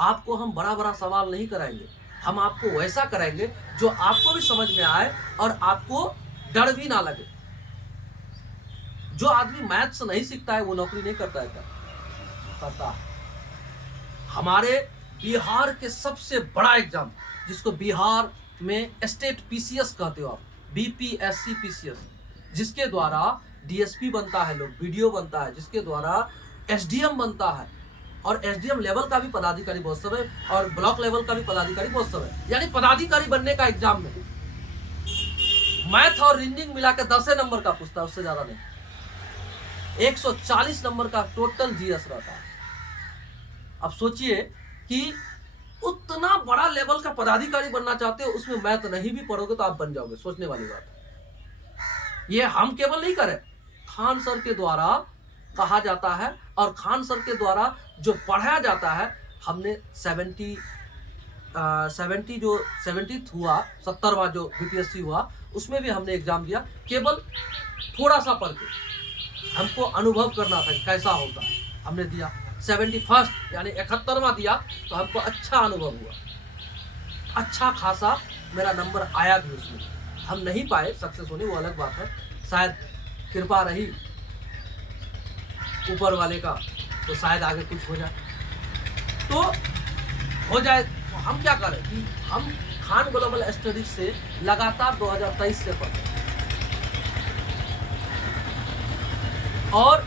आपको हम बड़ा सवाल नहीं कराएंगे, हम आपको वैसा कराएंगे जो आपको भी समझ में आए और आपको डर भी ना लगे। जो आदमी मैथ्स नहीं सीखता है वो नौकरी नहीं करता है क्या? करता है। हमारे बिहार के सबसे बड़ा एग्जाम, जिसको बिहार में स्टेट पीसीएस कहते हो आप, बीपीएससी पीसीएस, जिसके द्वारा डीएसपी बनता है, लोग वीडियो बनता है, जिसके द्वारा एसडीएम बनता है, और एसडीएम लेवल का भी पदाधिकारी बहुत सब है, और ब्लॉक लेवल का भी पदाधिकारी बहुत सब है। यानी पदाधिकारी बनने का एग्जाम में मैथ और रीजनिंग मिला के 10 नंबर का पूछता है, उससे ज्यादा नहीं। 140 नंबर का टोटल जीएस रहता है। अब सोचिए कि उतना बड़ा लेवल का पदाधिकारी बनना चाहते हो, उसमें मैथ नहीं भी पढ़ोगे तो आप बन जाओगे। सोचने वाली बात है। ये हम केवल नहीं करें, खान सर के द्वारा कहा जाता है, और खान सर के द्वारा जो पढ़ाया जाता है। हमने 70 जो 70th हुआ, 70वां जो बीपीएससी हुआ, उसमें भी हमने एग्जाम दिया। केवल थोड़ा सा पढ़ के हमको अनुभव करना था कैसा होता है, हमने दिया। 71st यानी 71वां दिया तो हमको अच्छा अनुभव हुआ, अच्छा खासा मेरा नंबर आया भी उसमें। हम नहीं पाए सक्सेस होने, वो अलग बात है, शायद कृपा रही ऊपर वाले का, तो शायद आगे कुछ हो जाए, तो हो जाए। तो हम क्या करें कि हम खान ग्लोबल स्टडीज से लगातार 2023 से पढ़ते हैं। और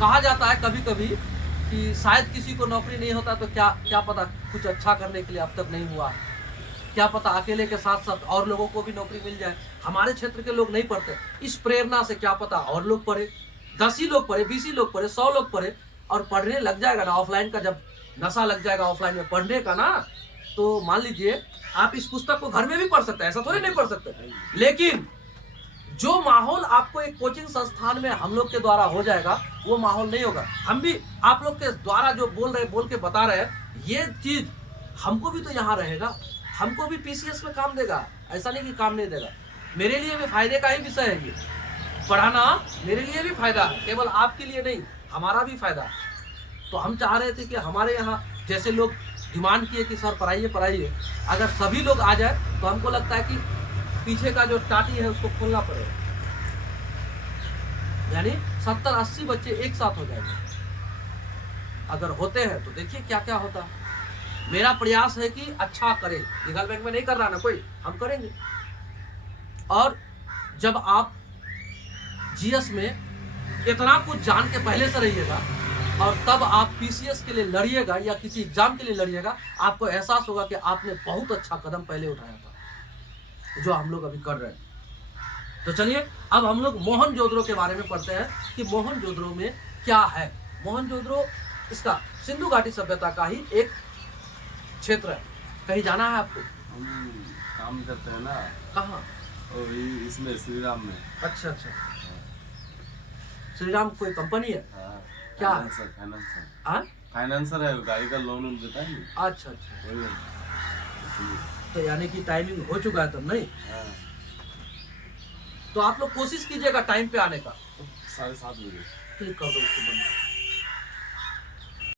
कहा जाता है कभी कभी कि शायद किसी को नौकरी नहीं होता, तो क्या पता कुछ अच्छा करने के लिए अब तक नहीं हुआ, क्या पता अकेले के साथ साथ और लोगों को भी नौकरी मिल जाए। हमारे क्षेत्र के लोग नहीं पढ़ते, इस प्रेरणा से क्या पता और लोग पढ़े, 10 ही लोग पढ़े, 20 ही लोग पढ़े, 100 लोग पढ़े, और पढ़ने लग जाएगा ना। ऑफलाइन का जब नशा लग जाएगा ऑफलाइन में पढ़ने का ना, तो मान लीजिए आप इस पुस्तक को घर में भी पढ़ सकते हैं, ऐसा थोड़ी नहीं पढ़ सकते, लेकिन जो माहौल आपको एक कोचिंग संस्थान में हम लोग के द्वारा हो जाएगा, वो माहौल नहीं होगा। हम भी आप लोग के द्वारा जो बोल के बता रहे हैं, ये चीज हमको भी तो यहाँ रहेगा, हमको भी पीसीएस में काम देगा, ऐसा नहीं कि काम नहीं देगा। मेरे लिए भी फायदे का ही विषय है ये, पढ़ाना मेरे लिए भी फायदा है, केवल आपके लिए नहीं, हमारा भी फायदा है। तो हम चाह रहे थे कि हमारे यहाँ जैसे लोग डिमांड किए कि सर पढ़ाइए, अगर सभी लोग आ जाए तो हमको लगता है कि पीछे का जो टाटी है उसको खोलना पड़ेगा, यानी 70-80 बच्चे एक साथ हो जाएंगे। अगर होते हैं तो देखिए क्या क्या होता है। मेरा प्रयास है कि अच्छा करें, लीगल बैंक में नहीं कर रहा ना कोई, हम करेंगे। और जब आप जीएस में इतना कुछ जान के पहले से रहिएगा, और तब आप पीसीएस के लिए लड़िएगा या किसी एग्जाम के लिए लड़िएगा, आपको एहसास होगा कि आपने बहुत अच्छा कदम पहले उठाया था, जो हम लोग अभी कर रहे हैं। तो चलिए अब हम लोग मोहनजोदड़ो के बारे में पढ़ते हैं कि मोहनजोदड़ो में क्या है। मोहनजोदड़ो इसका सिंधु घाटी सभ्यता का ही एक क्षेत्र है। कहीं जाना है आपको? हम काम करते हैं ना। कहाँ? इसमें श्रीराम में। अच्छा, श्रीराम कोई कंपनी है? क्या है? फाइनेंसर है, गाड़ी का लोन देता है। अच्छा, तो यानी कि टाइमिंग हो चुका है तब नहीं? तो आप लोग कोशिश कीजिएगा टाइम पे आने का। 7:30 बजे क्लिक कर दो उसको बंद।